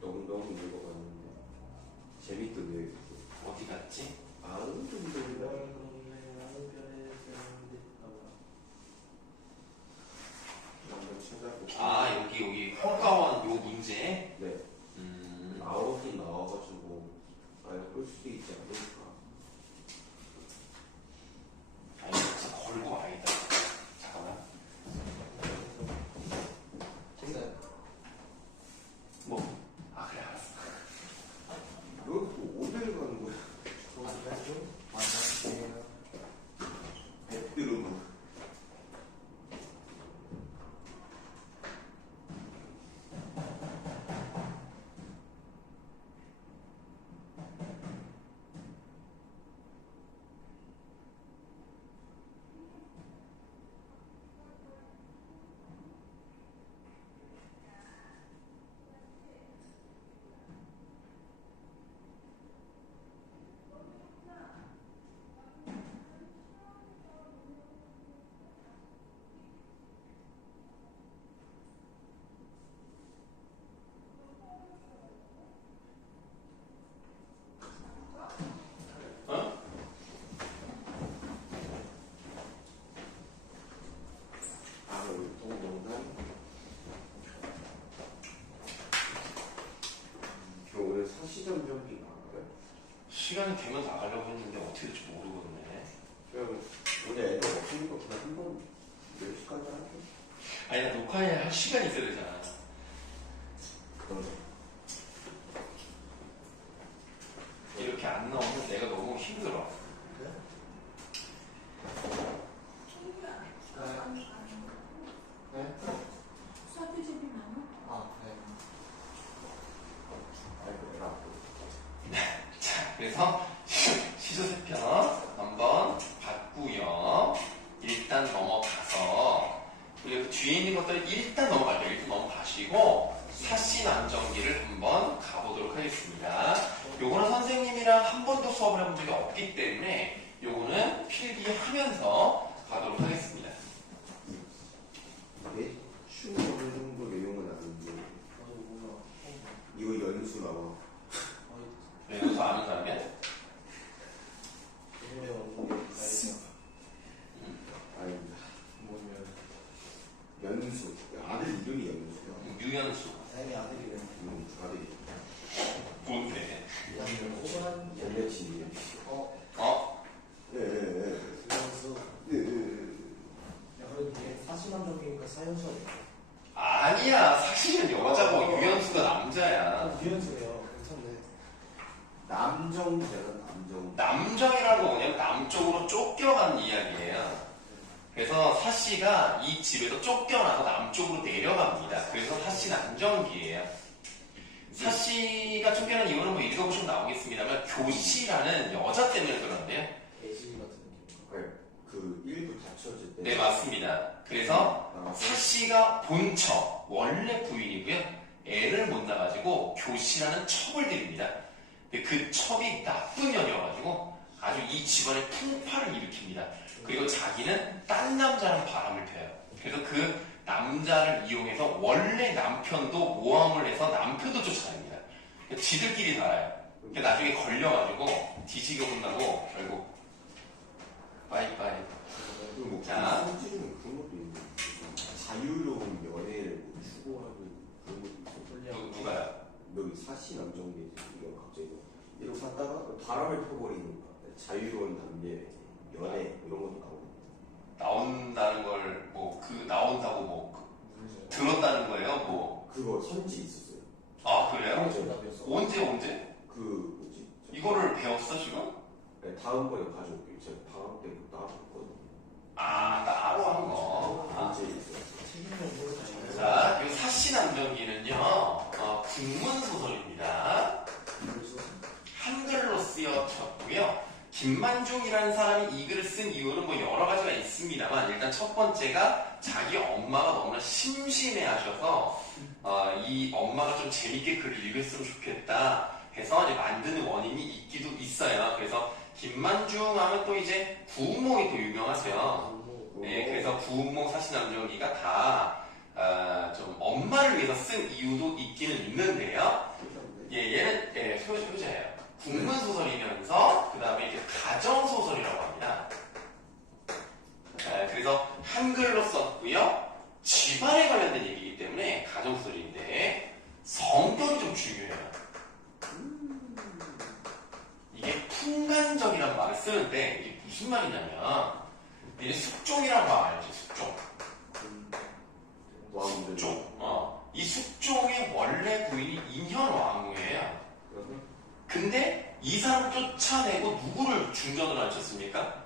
너무 읽어봤는데 재밌던데요. 어디 갔지? 아유운동 아, 여기 헐가원 요 문제. 네. 아웃이 나와가지고 볼 수도 있지 않을까. 아니, 진짜 걸고 와야겠다. 잠깐만. 됐어요. 그래, 알았어. 너 어딜 가는 거야? 만나세요. 백드루만. 오늘 4시점 정비 나가요? 시간이 되면 나가려고 어떻게 될지 모르겠네. 그럼 오늘 애들 없으니까 그냥 한번 10시까지 할게. 아니 나 녹화해야 할 시간이 있어야 되잖아. 그럼 이렇게 안 나오면 내가 너무 힘들어. 네? 수학 교재비 많아? 아, 네. 아이고 애가 자, 그래서 시조세편 한번 봤고요. 일단 넘어가서 그리고 그 뒤에 있는 것들을 일단 넘어갈게요. 일단 넘어가시고 사시남정기를 한번 가보도록 하겠습니다. 요거는 선생님이랑 한 번도 수업을 해본 적이 없기 때문에 요거는 필기하면서 가도록 하겠습니다. 대충 어느 정도 내용은 아는데 이거 연수 나와. 네, 여기서 아는 사람이야? 아닙니다. 연수. 아들 이름이 연수야. 유연수. 쌤이 아들이래요. 아들이. 뭔데? 연배친이. 어? 예예예. 유연수. 예예예. 야, 그래도 이게 사시남정이니까 사연수야. 아니야. 사실은 여자고 유연수가 남자야. 유연수예요. 괜찮네. 남정이잖아 남정. 남정이라는 거 뭐냐면 남쪽으로 쫓겨간 이야기예요. 그래서 사씨가 이 집에서 쫓겨나서 남쪽으로 내려갑니다. 그래서 사씨 남정기예요. 사씨가 쫓겨난 이유는 뭐 읽어보시면 나오겠습니다만 교시라는 여자 때문에 그러는데요. 예시 같은 느낌. 네, 그 일부 다쳐질 때. 네, 맞습니다. 그래서 사씨가 본처, 원래 부인이고요. 애를 못 낳아가지고 교시라는 첩을 들입니다. 근데 그 첩이 나쁜 년이어가지고 아주 이 집안에 풍파를 일으킵니다. 그리고 자기는 딴 남자랑 바람을 펴요. 그래서 그 남자를 이용해서 원래 남편도 모함을 해서 남편도 쫓아냅니다. 지들끼리 살아요. 그러니까 나중에 걸려가지고 뒤지게 혼나고 결국 빠이빠이. 그리고 뭐 자. 솔직히 그런 것도 있는데 자유로운 연애를 뭐 추구하고 그런 것도 있어. 누가요? 여기 사시 남정계 이거 갑자기 이러고 살다가 바람을 펴버리는 거야. 자유로운 남녀 연애 이런 것도 나오고. 나온다는 걸 뭐 그 나온다고 뭐 들었다는 거예요? 뭐. 그거 선지 있었어요. 아 그래요? 정답이었어. 언제? 그 뭐지? 이거를 배웠어 지금? 네, 다음번에 가져올게요. 제가 방학 때 나왔거든요. 아 따로 한 거. 아. 언제 있어요? 책임을 자, 이 사시남정기는요 국문 소설입니다. 한글로 쓰여졌고요. 김만중이라는 사람이 이 글을 쓴 이유는 뭐 여러 가지가 있습니다만 일단 첫 번째가 자기 엄마가 너무나 심심해하셔서 이 엄마가 좀 재밌게 글을 읽었으면 좋겠다 해서 이제 만드는 원인이 있기도 있어요. 그래서 김만중 하면 또 이제 구운몽이 또 유명하세요. 네, 그래서 구운몽 사시남정기가 다 좀 엄마를 위해서 쓴 이유도 있기는 있는데요. 예, 얘는 효자예요. 국문 소설이면서 그 다음에 이제 가정 소설이라고 합니다. 그래서 한글로 썼고요. 집안에 관련된 얘기이기 때문에 가정 소설인데 성격이 좀 중요해요. 이게 풍간적이라는 말을 쓰는데 이게 무슨 말이냐면 이제 숙종이라는 거 알죠? 숙종. 숙종. 이 숙종의 원래 부인이 인현왕후예요. 근데 이 사람을 쫓아내고 누구를 중전으로 앉혔습니까?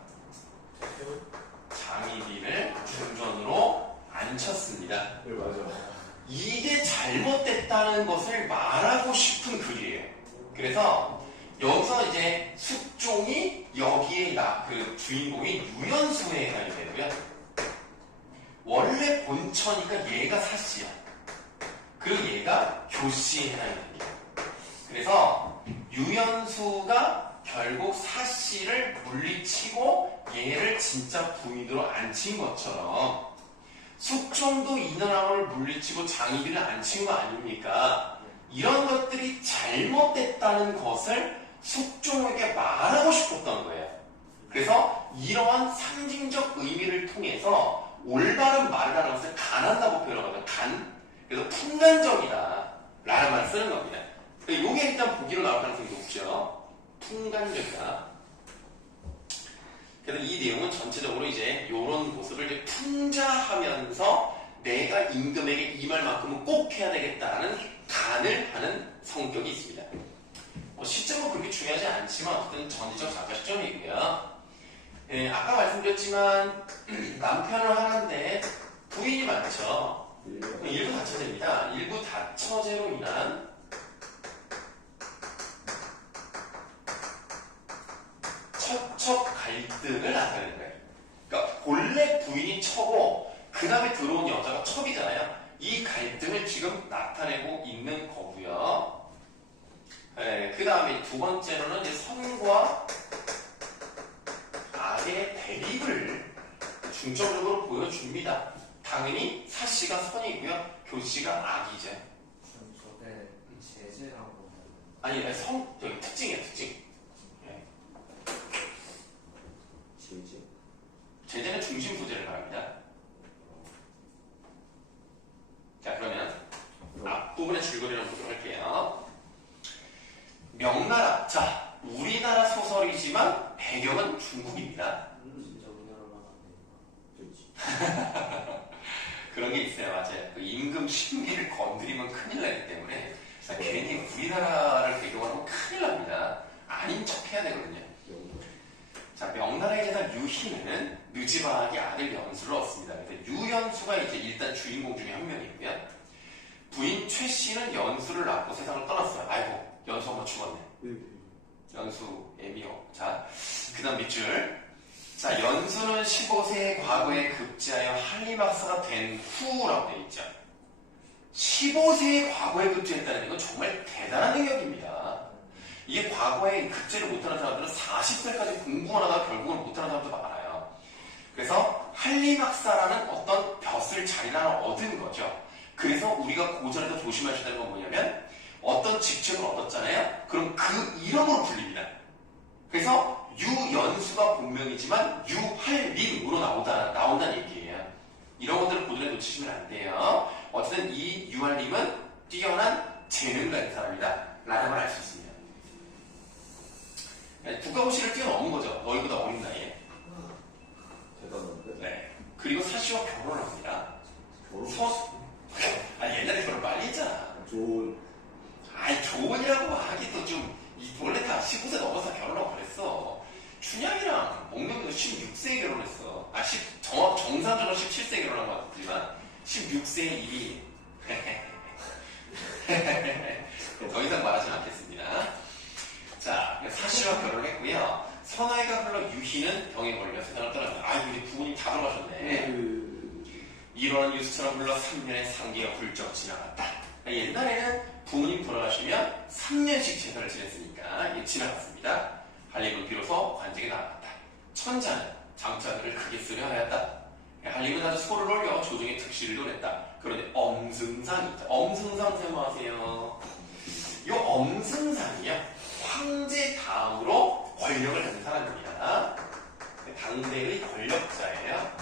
장희빈을 중전으로 앉혔습니다. 네 맞아. 이게 잘못됐다는 것을 말하고 싶은 글이에요. 그래서 여기서 이제 숙종이 여기에 그 주인공이 유연수에 해당이 되고요. 원래 본처니까 얘가 사씨야. 그리고 얘가 교씨에 해당이 됩니다. 그래서 유연수가 결국 사씨를 물리치고 얘를 진짜 부인으로 앉힌 것처럼 숙종도 인현왕후를 물리치고 장희빈을 앉힌 거 아닙니까? 이런 것들이 잘못됐다는 것을 숙종에게 말하고 싶었던 거예요. 그래서 이러한 상징적 의미를 통해서 올바른 말을 하는 것을 간한다고 표현하거든요. 간. 그래서 풍간적이다 라는 말을 쓰는 겁니다. 이게 일단 보기로 나올 가능성이 높죠. 풍간적이다. 그래서 이 내용은 전체적으로 이제 이런 모습을 이제 풍자하면서 내가 임금에게 이 말만큼은 꼭 해야 되겠다라는 간을 하는 성격이 있습니다. 실제로 그렇게 중요하지 않지만 어쨌든 전지적 자가 시점이고요. 예, 아까 말씀드렸지만 남편을 하는데 부인이 많죠. 일부 다처제입니다. 일부 다처제로 인한 척척 갈등을 나타내는 거예요. 그러니까 본래 부인이 척고 그 다음에 들어온 여자가 척이잖아요. 이 갈등을 지금 나타내고 있는 거고요. 네, 그 다음에 두 번째로는 이제 선과 악의 대립을 중점적으로 보여줍니다. 당연히 사씨가 선이고요. 교씨가 악이죠. 저게 제재라고 아니, 저기 특징이에요, 특징. 네. 제재. 제재는 중심 부재를 말합니다. 자, 그러면 앞부분의 줄거리를 보도록 할게요. 명나라. 자, 우리나라 소설이지만 배경은 중국입니다. 진짜 우리나라만 안 되니까. 그렇지. 그런 게 있어요. 맞아요. 그 임금 심리를 건드리면 큰일 나기 때문에 괜히 우리나라를 배경으로 하면 큰일 납니다. 아닌 척 해야 되거든요. 자, 명나라의 제사 유희는 느지막이 아들 연수를 얻습니다. 그래서 유연수가 이제 일단 주인공 중에 한 명이고요. 부인 최 씨는 연수를 낳고 세상을 떠났어요. 아이고, 연수 엄마 죽었네. 연수 애미요. 자, 그 다음 밑줄. 자, 연수는 15세의 과거에 급제하여 한림학사가 된 후라고 되어 있죠. 15세의 과거에 급제했다는 건 정말 대단한 능력입니다. 이게 과거에 급제를 못하는 사람들은 40살까지 공부하다가 결국은 못하는 사람도 많아요. 그래서 한림학사라는 어떤 벼슬 자리를 하나 얻은 거죠. 그래서 우리가 고전에서 조심하셔야 되는 건 뭐냐면 어떤 직책을 얻었잖아요. 그럼 그 이름으로 불립니다. 그래서 유연수가 본명이지만 유할림으로 나온다는 얘기예요. 이런 것들을 고전에 놓치시면 안 돼요. 어쨌든 이 유할림은 뛰어난 재능을 가진 사람이다 라는 걸 알 수 있습니다. 국가고시를 뛰어넘은 거죠. 너희보다 어린 나이에. 대단한데? 네. 그리고 사씨와 결혼을 합니다. 결혼? 아니 옛날에 결혼 빨리 했잖아. 좋은. 아이 좋은이라고 하기도 좀 원래 다 15세 넘어서 결혼하고 그랬어. 춘향이랑 몽룡도 16세에 결혼했어. 정상적으로 17세에 결혼한 것 같지만 16세에 이미 더 이상 말하진 않겠습니다. 자, 사씨와 결혼을 했고요. 선아이가 흘러 유희는 병에 걸려 세상을 떠났다. 아이고 우리 부모님 다 돌아가셨네. 이런 뉴스처럼 흘러 3년의 상기가 훌쩍 지나갔다. 옛날에는 부모님 돌아가시면 3년씩 제사를 지냈으니까 지나갔습니다. 한림은 비로소 관직에 나아갔다. 천자는 장자들을 크게 쓰려 하였다. 한림은 아주 소를 올려 조정의 특실을 논했다. 그런데 엄승상이 있다. 엄승상 생각하세요. 이 엄승상이요. 황제 다음으로 권력을 가진 사람입니다. 당대의 권력자예요.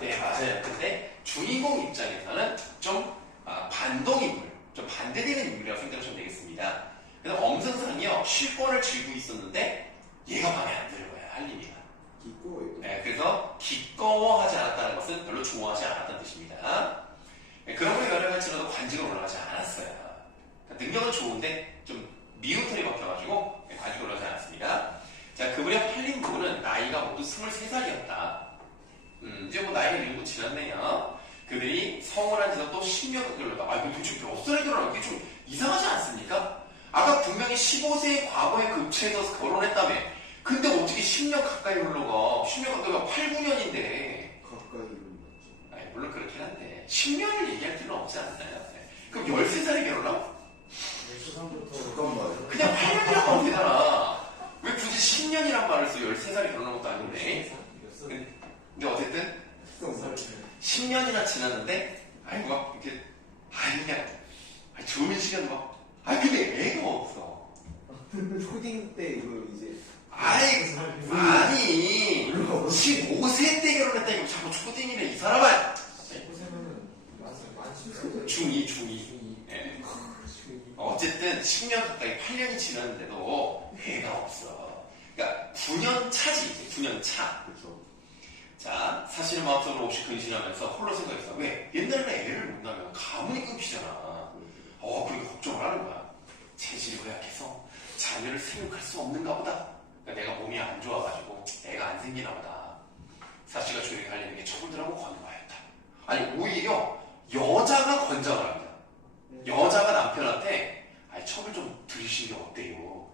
네, 맞아요. 근데 주인공 입장에서는 좀 반동인물, 좀 반대되는 인물이라고 생각하시면 되겠습니다. 그래서 엄승상이요, 실권을 쥐고 있었는데 얘가 마음에 안 드는 거야, 한림이가. 기꺼워요. 네, 그래서 기꺼워하지 않았다는 것은 별로 좋아하지 않았다는 뜻입니다. 네, 그런 걸 여러 가지로도 관직을 올라가지 않았어요. 그러니까 능력은 좋은데 좀 미운 털이 박혀가지고 관직을 올라가지 않았습니다. 자, 그 무렵 한림 부부는 나이가 모두 23살이었다. 이제 뭐 나이가 일부 지났네요. 그들이 성혼한 지가 또 10년 걸렸다. 아, 이거 도대체 몇 살에 결혼한 게 좀 이상하지 않습니까? 아까 분명히 15세의 과거에 급체해서 결혼했다며. 근데 어떻게 10년 가까이 흘러가? 10년 가까이가 8, 9년인데. 가까이 이루어졌죠. 아니, 물론 그렇긴 한데 10년을 얘기할 필요는 없지 않나요? 네. 그럼 13살에 결혼하고? 잠깐만. 그냥 8년이라고 하면 되잖아. 왜 굳이 10년이란 말을 써? 13살에 결혼한 것도 아닌데. 근데 어쨌든 10년이나 지났는데 아이고 막 이렇게 그냥 좋은 시간 막 근데 애가 없어. 초딩 때 이거 이제 아니 15세 때 결혼했다 이거 자꾸 초딩이래 이 사람아. 중2 예. 어쨌든 10년 가까이 8년이 지났는데도 애가 없어. 그러니까 9년 차지, 이제 9년 차. 그렇죠. 자, 사실은 마음속으로 없이 근신하면서 홀로 생각했어. 왜? 옛날에는 애를 못 낳으면 가문이 끊기잖아. 그리고 걱정을 하는 거야. 체질이 허약해서 자녀를 생육할 수 없는가 보다. 그러니까 내가 몸이 안 좋아가지고 애가 안 생기나 보다. 사씨가 조용히 하려는 게 척을들하고 권유하였다. 아니, 오히려 여자가 권장을 합니다. 여자가 남편한테 척을 좀 들이시는 게 어때요?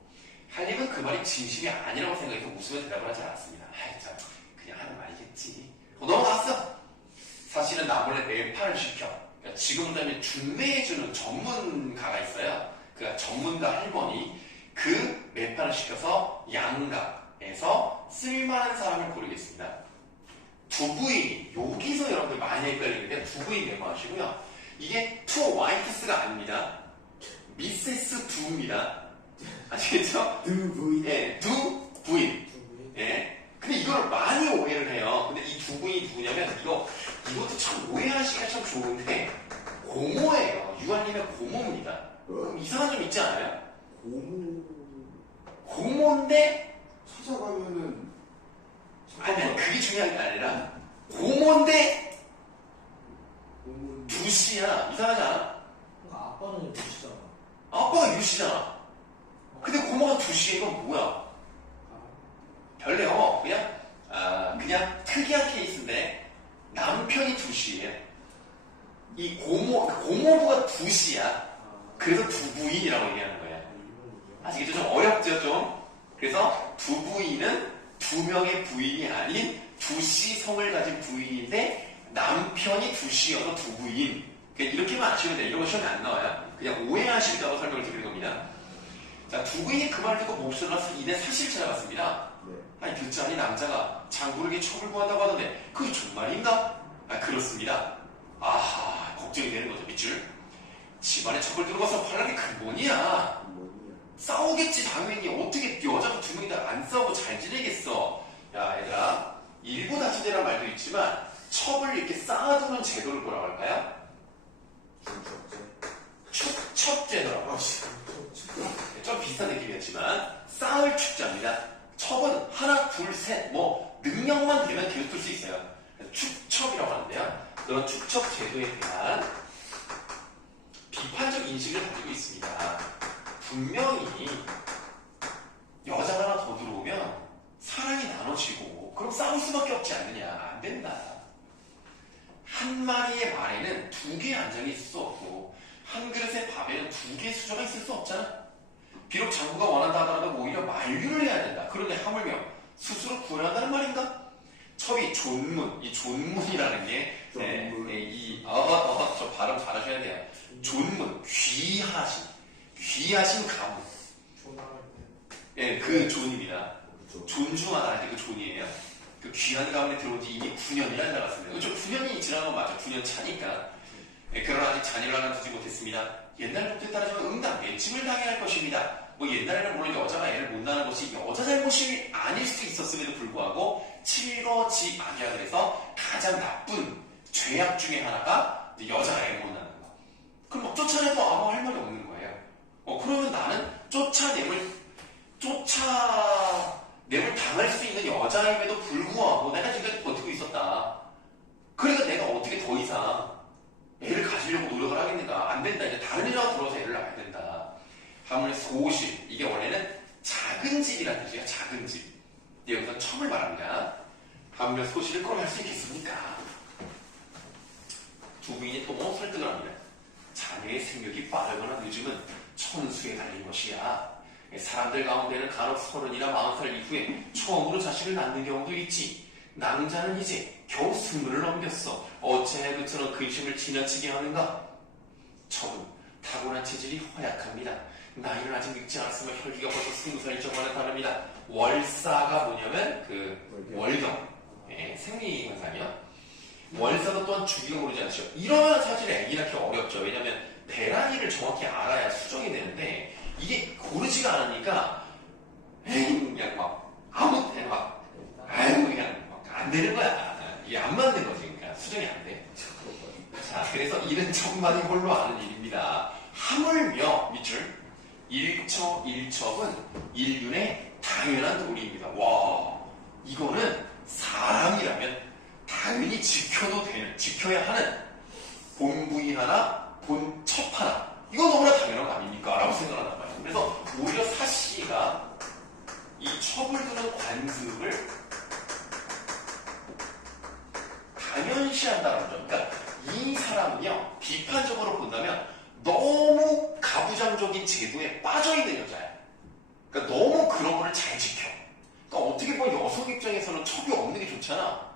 할림은 그 말이 진심이 아니라고 생각해서 웃으며 대답을 하지 않았습니다. 참, 그냥 하는 말이겠지. 넘어갔어. 사실은 나 몰래 매판을 시켜. 그러니까 지금 다음에 중매해주는 전문가가 있어요. 그 전문가 할머니. 그 매판을 시켜서 양각에서 쓸만한 사람을 고르겠습니다. 두 부인, 여기서 여러분들 많이 헷갈리는데 두 부인 메모하시고요. 이게 투 와이프스가 아닙니다. 미세스 두입니다. 아시겠죠? 두 부인. 예, 두 부인. 예. 근데 이걸 많이 오해를 해요. 근데 이 두 부인이 누구냐면 이것도 참 오해하시기가 참 좋은데 고모예요. 유한님의 고모입니다. 그럼 이상한 점 있지 않아요? 고모인데 찾아가면은 아니 그게 중요한 게 아니라 고모인데 고문 두씨야. 이상하지 않아? 그러니까 아빠는 유시잖아. 아빠가 유씨잖아. 근데 고모가 두씨야. 이건 뭐야? 별래요. 그냥 특이한 케이스인데 남편이 두씨예요. 이 고모부가 두씨야. 그래서 두부인이라고 얘기하는 거예요. 아시겠죠? 좀 어렵죠, 좀? 그래서 두부인은 두 명의 부인이 아닌 두씨 성을 가진 부인인데 남편이 두씨여서 두부인. 그냥 이렇게만 아시면 돼요. 이런 거 시험에 안 나와요. 그냥 오해하실까봐 설명을 드리는 겁니다. 자, 두부인이 그 말을 듣고 몹쓸 나서 이내 사실을 찾아봤습니다. 네. 아니, 듣지 않니 남자가 장부르게 첩을 구한다고 하던데 그게 정말인가? 그렇습니다. 아하, 걱정이 되는 거죠, 밑줄. 집안에 첩을 들어가서 환란의 근본이야. 뭐냐. 싸우겠지 당연히. 어떻게 여자가 두 명이 다 안 싸우고 잘 지내겠어. 야 얘들아, 일부 다투제란 말도 있지만 첩을 이렇게 쌓아두는 제도를 뭐라고 할까요? 축첩제도라고. 좀 비슷한 느낌이었지만 쌓을 축자입니다. 첩은 하나 둘셋 능력만 되면 계속 둘 수 있어요. 그래서 축첩이라고 하는데요. 그런 축첩제도에 대한 비판적 인식을 가지고 있습니다. 분명히 여자가 하나 더 들어오면 사랑이 나눠지고 그럼 싸울 수밖에 없지 않느냐. 안 된다. 한 마리의 말에는 두 개의 안장이 있을 수 없고 한 그릇의 밥에는 두 개의 수저가 있을 수 없잖아. 비록 장부가 원한다 하더라도 오히려 만류를 해야 된다. 그런데 하물며 스스로 구해야 한다는 말인가? 첩이 존문, 이 존문이라는 게 저 발음 잘하셔야 돼요. 존문, 귀하신 가문. 예, 그 존입니다. 그렇죠. 존중하다 할 때 그 존이에요. 그 귀한 가문에 들어온 지 이미 9년이나 지나갔습니다. 그렇죠? 9년이 지난 건 맞죠. 9년 차니까. 예, 그러나 아직 자녀를 하나 두지 못했습니다. 옛날 법도에 따라서는 응당 매침을 당해야 할 것입니다. 옛날에는 물론 여자가 애를 못 낳는 것이 여자 잘못이 아닐 수 있었음에도 불구하고 칠거지 악약을 해서 가장 나쁜 죄악 중에 하나가 여자가 애를 못 낳는 거. 그럼 막 쫓아내도 아무 할 말이 없는 거예요. 그러면 나는 쫓아냄을 당할 수 있는 여자임에도 불구하고 내가 지금까지 버티고 있었다. 그러니까 내가 어떻게 더 이상 애를 가지려고 노력을 하겠는가? 안 된다. 이제 다른 여자가 들어와서 애를 낳아야 된다. 하물며 소실. 이게 원래는 작은 집이라는 뜻이에요. 작은 집. 여기서 첨을 말합니다. 하물며 소실을 끌어낼 수 있겠습니까? 두 부인이 또 설득을 합니다. 자녀의 생육이 빠르거나 늦으면 천수에 달린 것이야. 사람들 가운데는 간혹 30이나 40살 이후에 처음으로 자식을 낳는 경우도 있지. 낭자는 이제 겨우 20을 넘겼어. 어찌해 그처럼 근심을 지나치게 하는가? 첩은 타고난 체질이 허약합니다. 나이는 아직 늙지 않았으며 혈기가 벌써 20살이 저와는 다릅니다. 월사가 뭐냐면 월경, 생리현상이요. 월사가 또한 주기가 모르지 않으시오. 이러면 사실 애기 낳기 어렵죠. 왜냐하면 배란이를 정확히 알아야 수정이 되는데 이게 고르지가 않으니까 그냥 막 아무 때나 그냥 안 되는 거야. 이게 안 맞는 거지. 그러니까 수정이 안 돼. 자, 그래서 이는 천만이 홀로 아는 일입니다. 하물며 밑줄 일첩은 인륜의 당연한 도리입니다. 와, 이거는 사람이라면 당연히 지켜야 하는 본부인 하나, 본첩 하나. 이거 너무나 당연한 거 아닙니까? 라고 생각한단 말이에요. 그래서 오히려 사씨가 이 첩을 두는 관습을 당연시한다는 점. 그러니까 이 사람은요, 비판적으로 본다면 너무 가부장적인 제도에 빠져있는 여자야. 그러니까 너무 그런 거를 잘 지켜. 그러니까 어떻게 보면 여성 입장에서는 첩이 없는 게 좋잖아.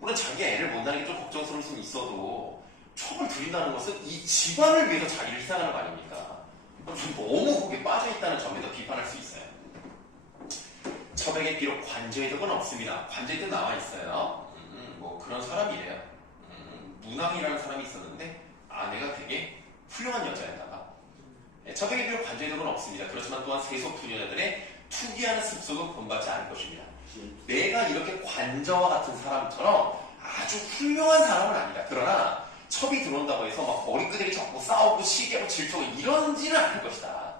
물론 자기가 애를 못 낳는 게 좀 걱정스러울 수는 있어도 첩을 들인다는 것은 이 집안을 위해서 자기를 희생하는 거 아닙니까? 그럼 좀 너무 거기에 빠져있다는 점에서 비판할 수 있어요. 첩에게 비록 관저의 덕은 없습니다. 관저의 덕 나와 있어요. 뭐 그런 사람이래요. 문왕이라는 사람이 있었는데 아내가 되게 훌륭한 여자였다가 첩에게 비록 관저의 덕은 없습니다. 그렇지만 또한 세속 부녀자들의 투기하는 습속은 본받지 않을 것입니다. 내가 이렇게 관저와 같은 사람처럼 아주 훌륭한 사람은 아니다. 그러나 첩이 들어온다고 해서 막 머리끄댕이 잡고 싸우고 시기하고 질투하고 이런지는 않을 것이다.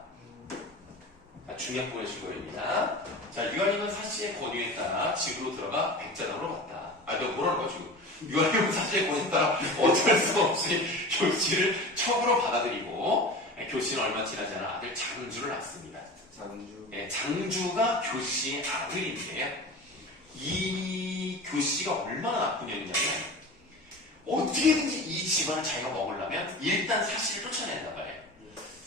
중요한 보여주고입니다. 자, 유한임은 사씨의 권유에 따라 집으로 들어가 백자당으로 갔다. 너 뭐라는 거야 지금? 유한임은 사씨의 권유에 따라 어쩔 수 없이 교씨를 첩으로 받아들이고 교씨는 얼마 지나지 않아 아들 장주를 낳습니다. 장주가 교씨의 아들인데요. 이 교씨가 얼마나 나쁜 년이냐면 어떻게든지 이 집안을 자기가 먹으려면 일단 사씨를 쫓아내야 된단 말이에요.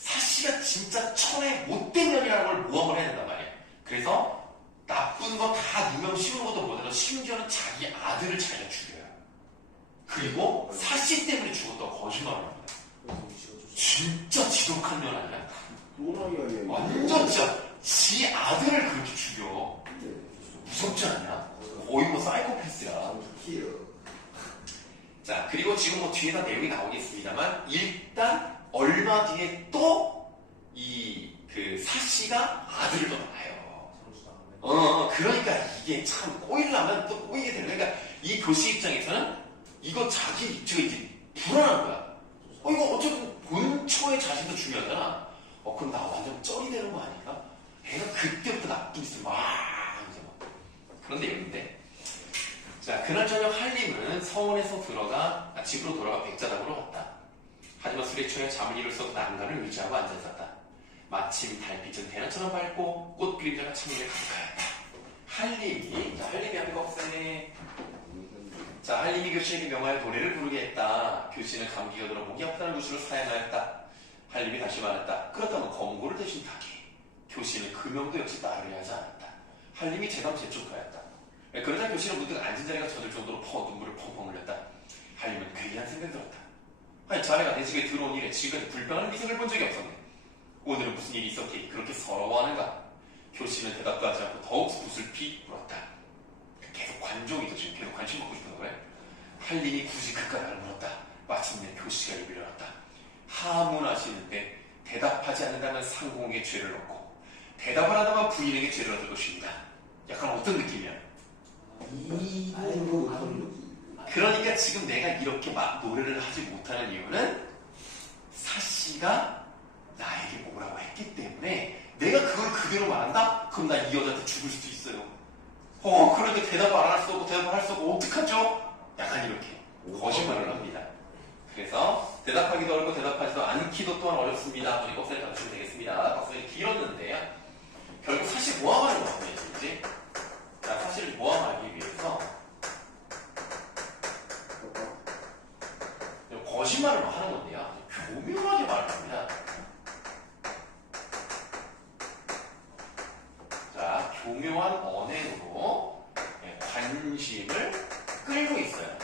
사씨가 진짜 천의 못된 년이라는 걸 모함을 해야 된단 말이에요. 그래서 나쁜 거 다 누명 씌우는 것도 못해서 심지어는 자기 아들을 자기가 죽여요. 그리고 사씨 때문에 죽었다고 거짓말을 합니다. 진짜 지독한 년 아니야? 완전 진짜 지 아들을 그렇게 죽여. 무섭지 않냐? 거의 뭐 사이코패스야. 자, 그리고 지금 뭐 뒤에다 내용이 나오겠습니다만 일단 얼마 뒤에 또 그 사씨가 아들을 또 낳아요. 그러니까 이게 참 꼬이려면 또 꼬이게 되는 거야. 그러니까 이 교씨 입장에서는 이거 자기 입지가 이제 불안한 거야. 이거 어쨌든 본초의 자신도 중요하잖아. 그럼 나 완전 쩔이 되는 거 아닐까? 애가 그때부터 나쁜 짓을 막 이제 막 그런 내용인데. 자, 그날 저녁 한림은 성원에서 집으로 돌아가 백자당으로 갔다. 하지만 술에 취해 잠을 이룰 수 없어 난간을 의지하고 앉아있었다. 마침 달빛은 대낮처럼 밝고 꽃 그림자가 창문에 가득하였다. 한림이 앞에 없으네. 자, 한림이 교씨에게 명하여 노래를 부르게 했다. 교씨는 감기가 들어 목이 아프다는 구실로 사양하였다. 한림이 다시 말했다. 그렇다면 검고를 대신 타게. 교씨는 그 명도 역시 따르려 하지 않았다. 한림이 제감 재촉하였다. 그러자 교씨는 문득 앉은 자리가 젖을 정도로 눈물을 펑펑 흘렸다. 한림은 괴이한 생각이 들었다. 아니, 자네가 내 집에 들어온 이래 지금까지 불편한 미생을 본 적이 없었네. 오늘은 무슨 일이 있었기에 그렇게 서러워하는가? 교씨는 대답도 하지 않고 더욱 붓을피 물었다. 계속 관종이죠. 지금 계속 관심 먹고 싶은 거예요. 한림이 굳이 그까지를 물었다. 마침내 교씨가 입을 열었다. 하문하시는데 대답하지 않는다면 상공에게 죄를 넣고 대답을 하다만 부인에게 죄를 얻을 것입니다. 약간 어떤 느낌이야? 그러니까 지금 내가 이렇게 막 노래를 하지 못하는 이유는 사씨가 나에게 뭐라고 했기 때문에 내가 그걸 그대로 말한다? 그럼 나 이 여자한테 죽을 수도 있어요. 그러니까 대답을 안 할 수 없고 대답을 할 수 없고 어떡하죠? 약간 이렇게 거짓말을 합니다. 그래서 대답하기도 어렵고 대답하지도 않기도 또한 어렵습니다. 우리 꺽쇠를 잡으시면 되겠습니다. 꺽쇠는 길었는데요. 결국 사실 모함하는 거거든요. 이제 자, 사실을 모함하기 위해서 거짓말을 하는 건데요. 교묘하게 말을 합니다. 자, 교묘한 언행으로 관심을 끌고 있어요.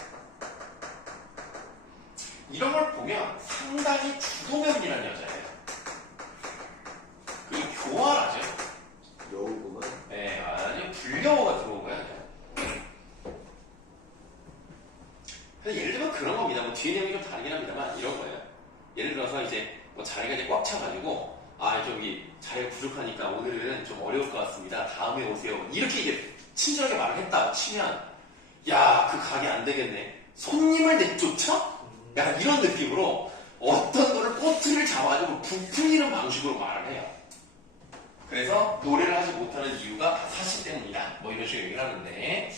이런 걸 보면 상당히 주도면이라는 여자예요. 그리고 교활하죠. 여우구만. 네, 아주 불려워가 들어온 거야. 그래서 예를 들면 그런 겁니다. 뭐 뒤에 내용이 좀 다르긴 합니다만 이런 거예요. 예를 들어서 이제 뭐 자리가 이제 꽉 차가지고 저기 자리가 부족하니까 오늘은 좀 어려울 것 같습니다. 다음에 오세요. 이렇게 이제 친절하게 말을 했다 치면 야, 그 가게 안 되겠네. 손님을 내쫓아? 약간 이런 느낌으로 어떤 거를 꼬투리를 잡아가지고 부풀리는 방식으로 말을 해요. 그래서 노래를 하지 못하는 이유가 사실 때문이다. 뭐 이런 식으로 얘기를 하는데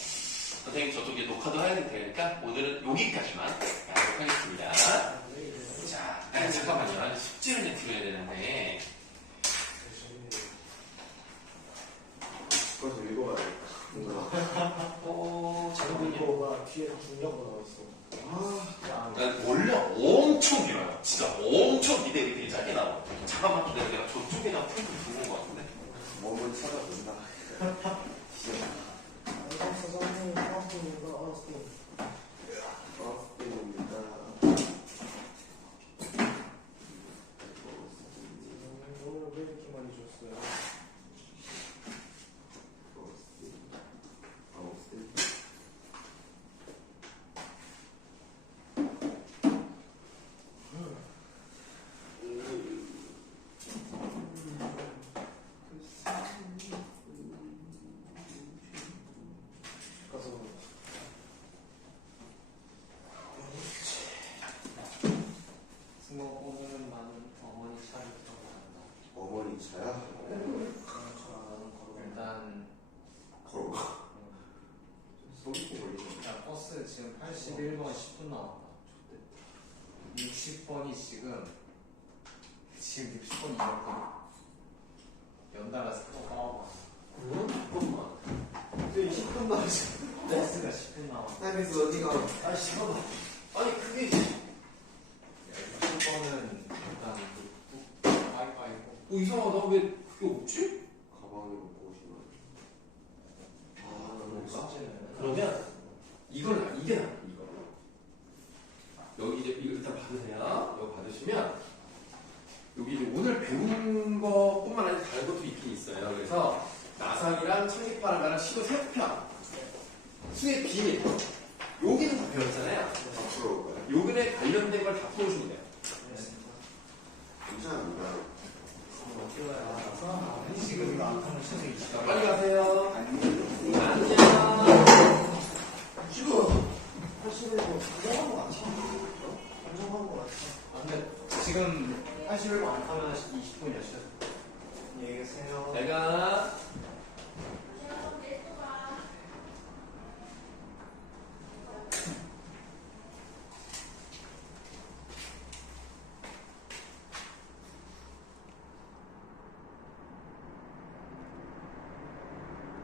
선생님 저쪽에 녹화도 해야 되니까 오늘은 여기까지만 하도록 하겠습니다. 자, 잠깐만요. 숙제를 좀 드려야 되는데 그거 좀 읽어봐야겠다. 잠깐만요. 이거가 뒤에 중력으로 나왔어. 원래 엄청 길어요. 진짜 엄청 기대되게 짧게 나와요. 잠깐만 기다려. 내가 저쪽에다 풀을 두는 것 같은데. 몸을 찾아본다. 선생님, 파스팅인가? 파스팅. 버스입니다. 오늘 왜 이렇게 많이 줬어요? 가서 승모 오늘은 많은 어머니 차를 타고 간다. 어머니 차야? 일단 걸어가. 속이 걸리네. 야, 버스 지금 81번 10분 나왔다. 60번이 지금 60번이 이렇거든. 연달아서 또 나와. 저기 10분 나왔어. 버스가 10분 나와. 타이밍스 어디가? 아, 잠깐만. 아니 그게 60번은 일단 빠이빠이고. 이상하다. 왜 그게 없지? 가방에 놓고 오시면. 그런가? 숙제는 그러면 이걸 이게 나 이거. 여기 이제 이거 일단 받으세요. 이거 받으시면 여기 이제 오늘 배운 것뿐만 아니라 다른 것도 있긴 있어요. 그래서 나상이랑 청계파랑가랑 시도 세편 수의 비밀 여기는 다 배웠잖아요. 앞으로 올 거야. 요근에 관련된 걸 다 풀어주면 돼요. 괜찮습니다. 지금 이거 안 하면 선생님이 자, 빨리 가세요. 안녕. 안녕. 지금 사실은 뭐 부정한 거 같아. 부정한 거 같아. 근데 지금 81번 안 타면 20분이야. 안녕히 계세요. 내가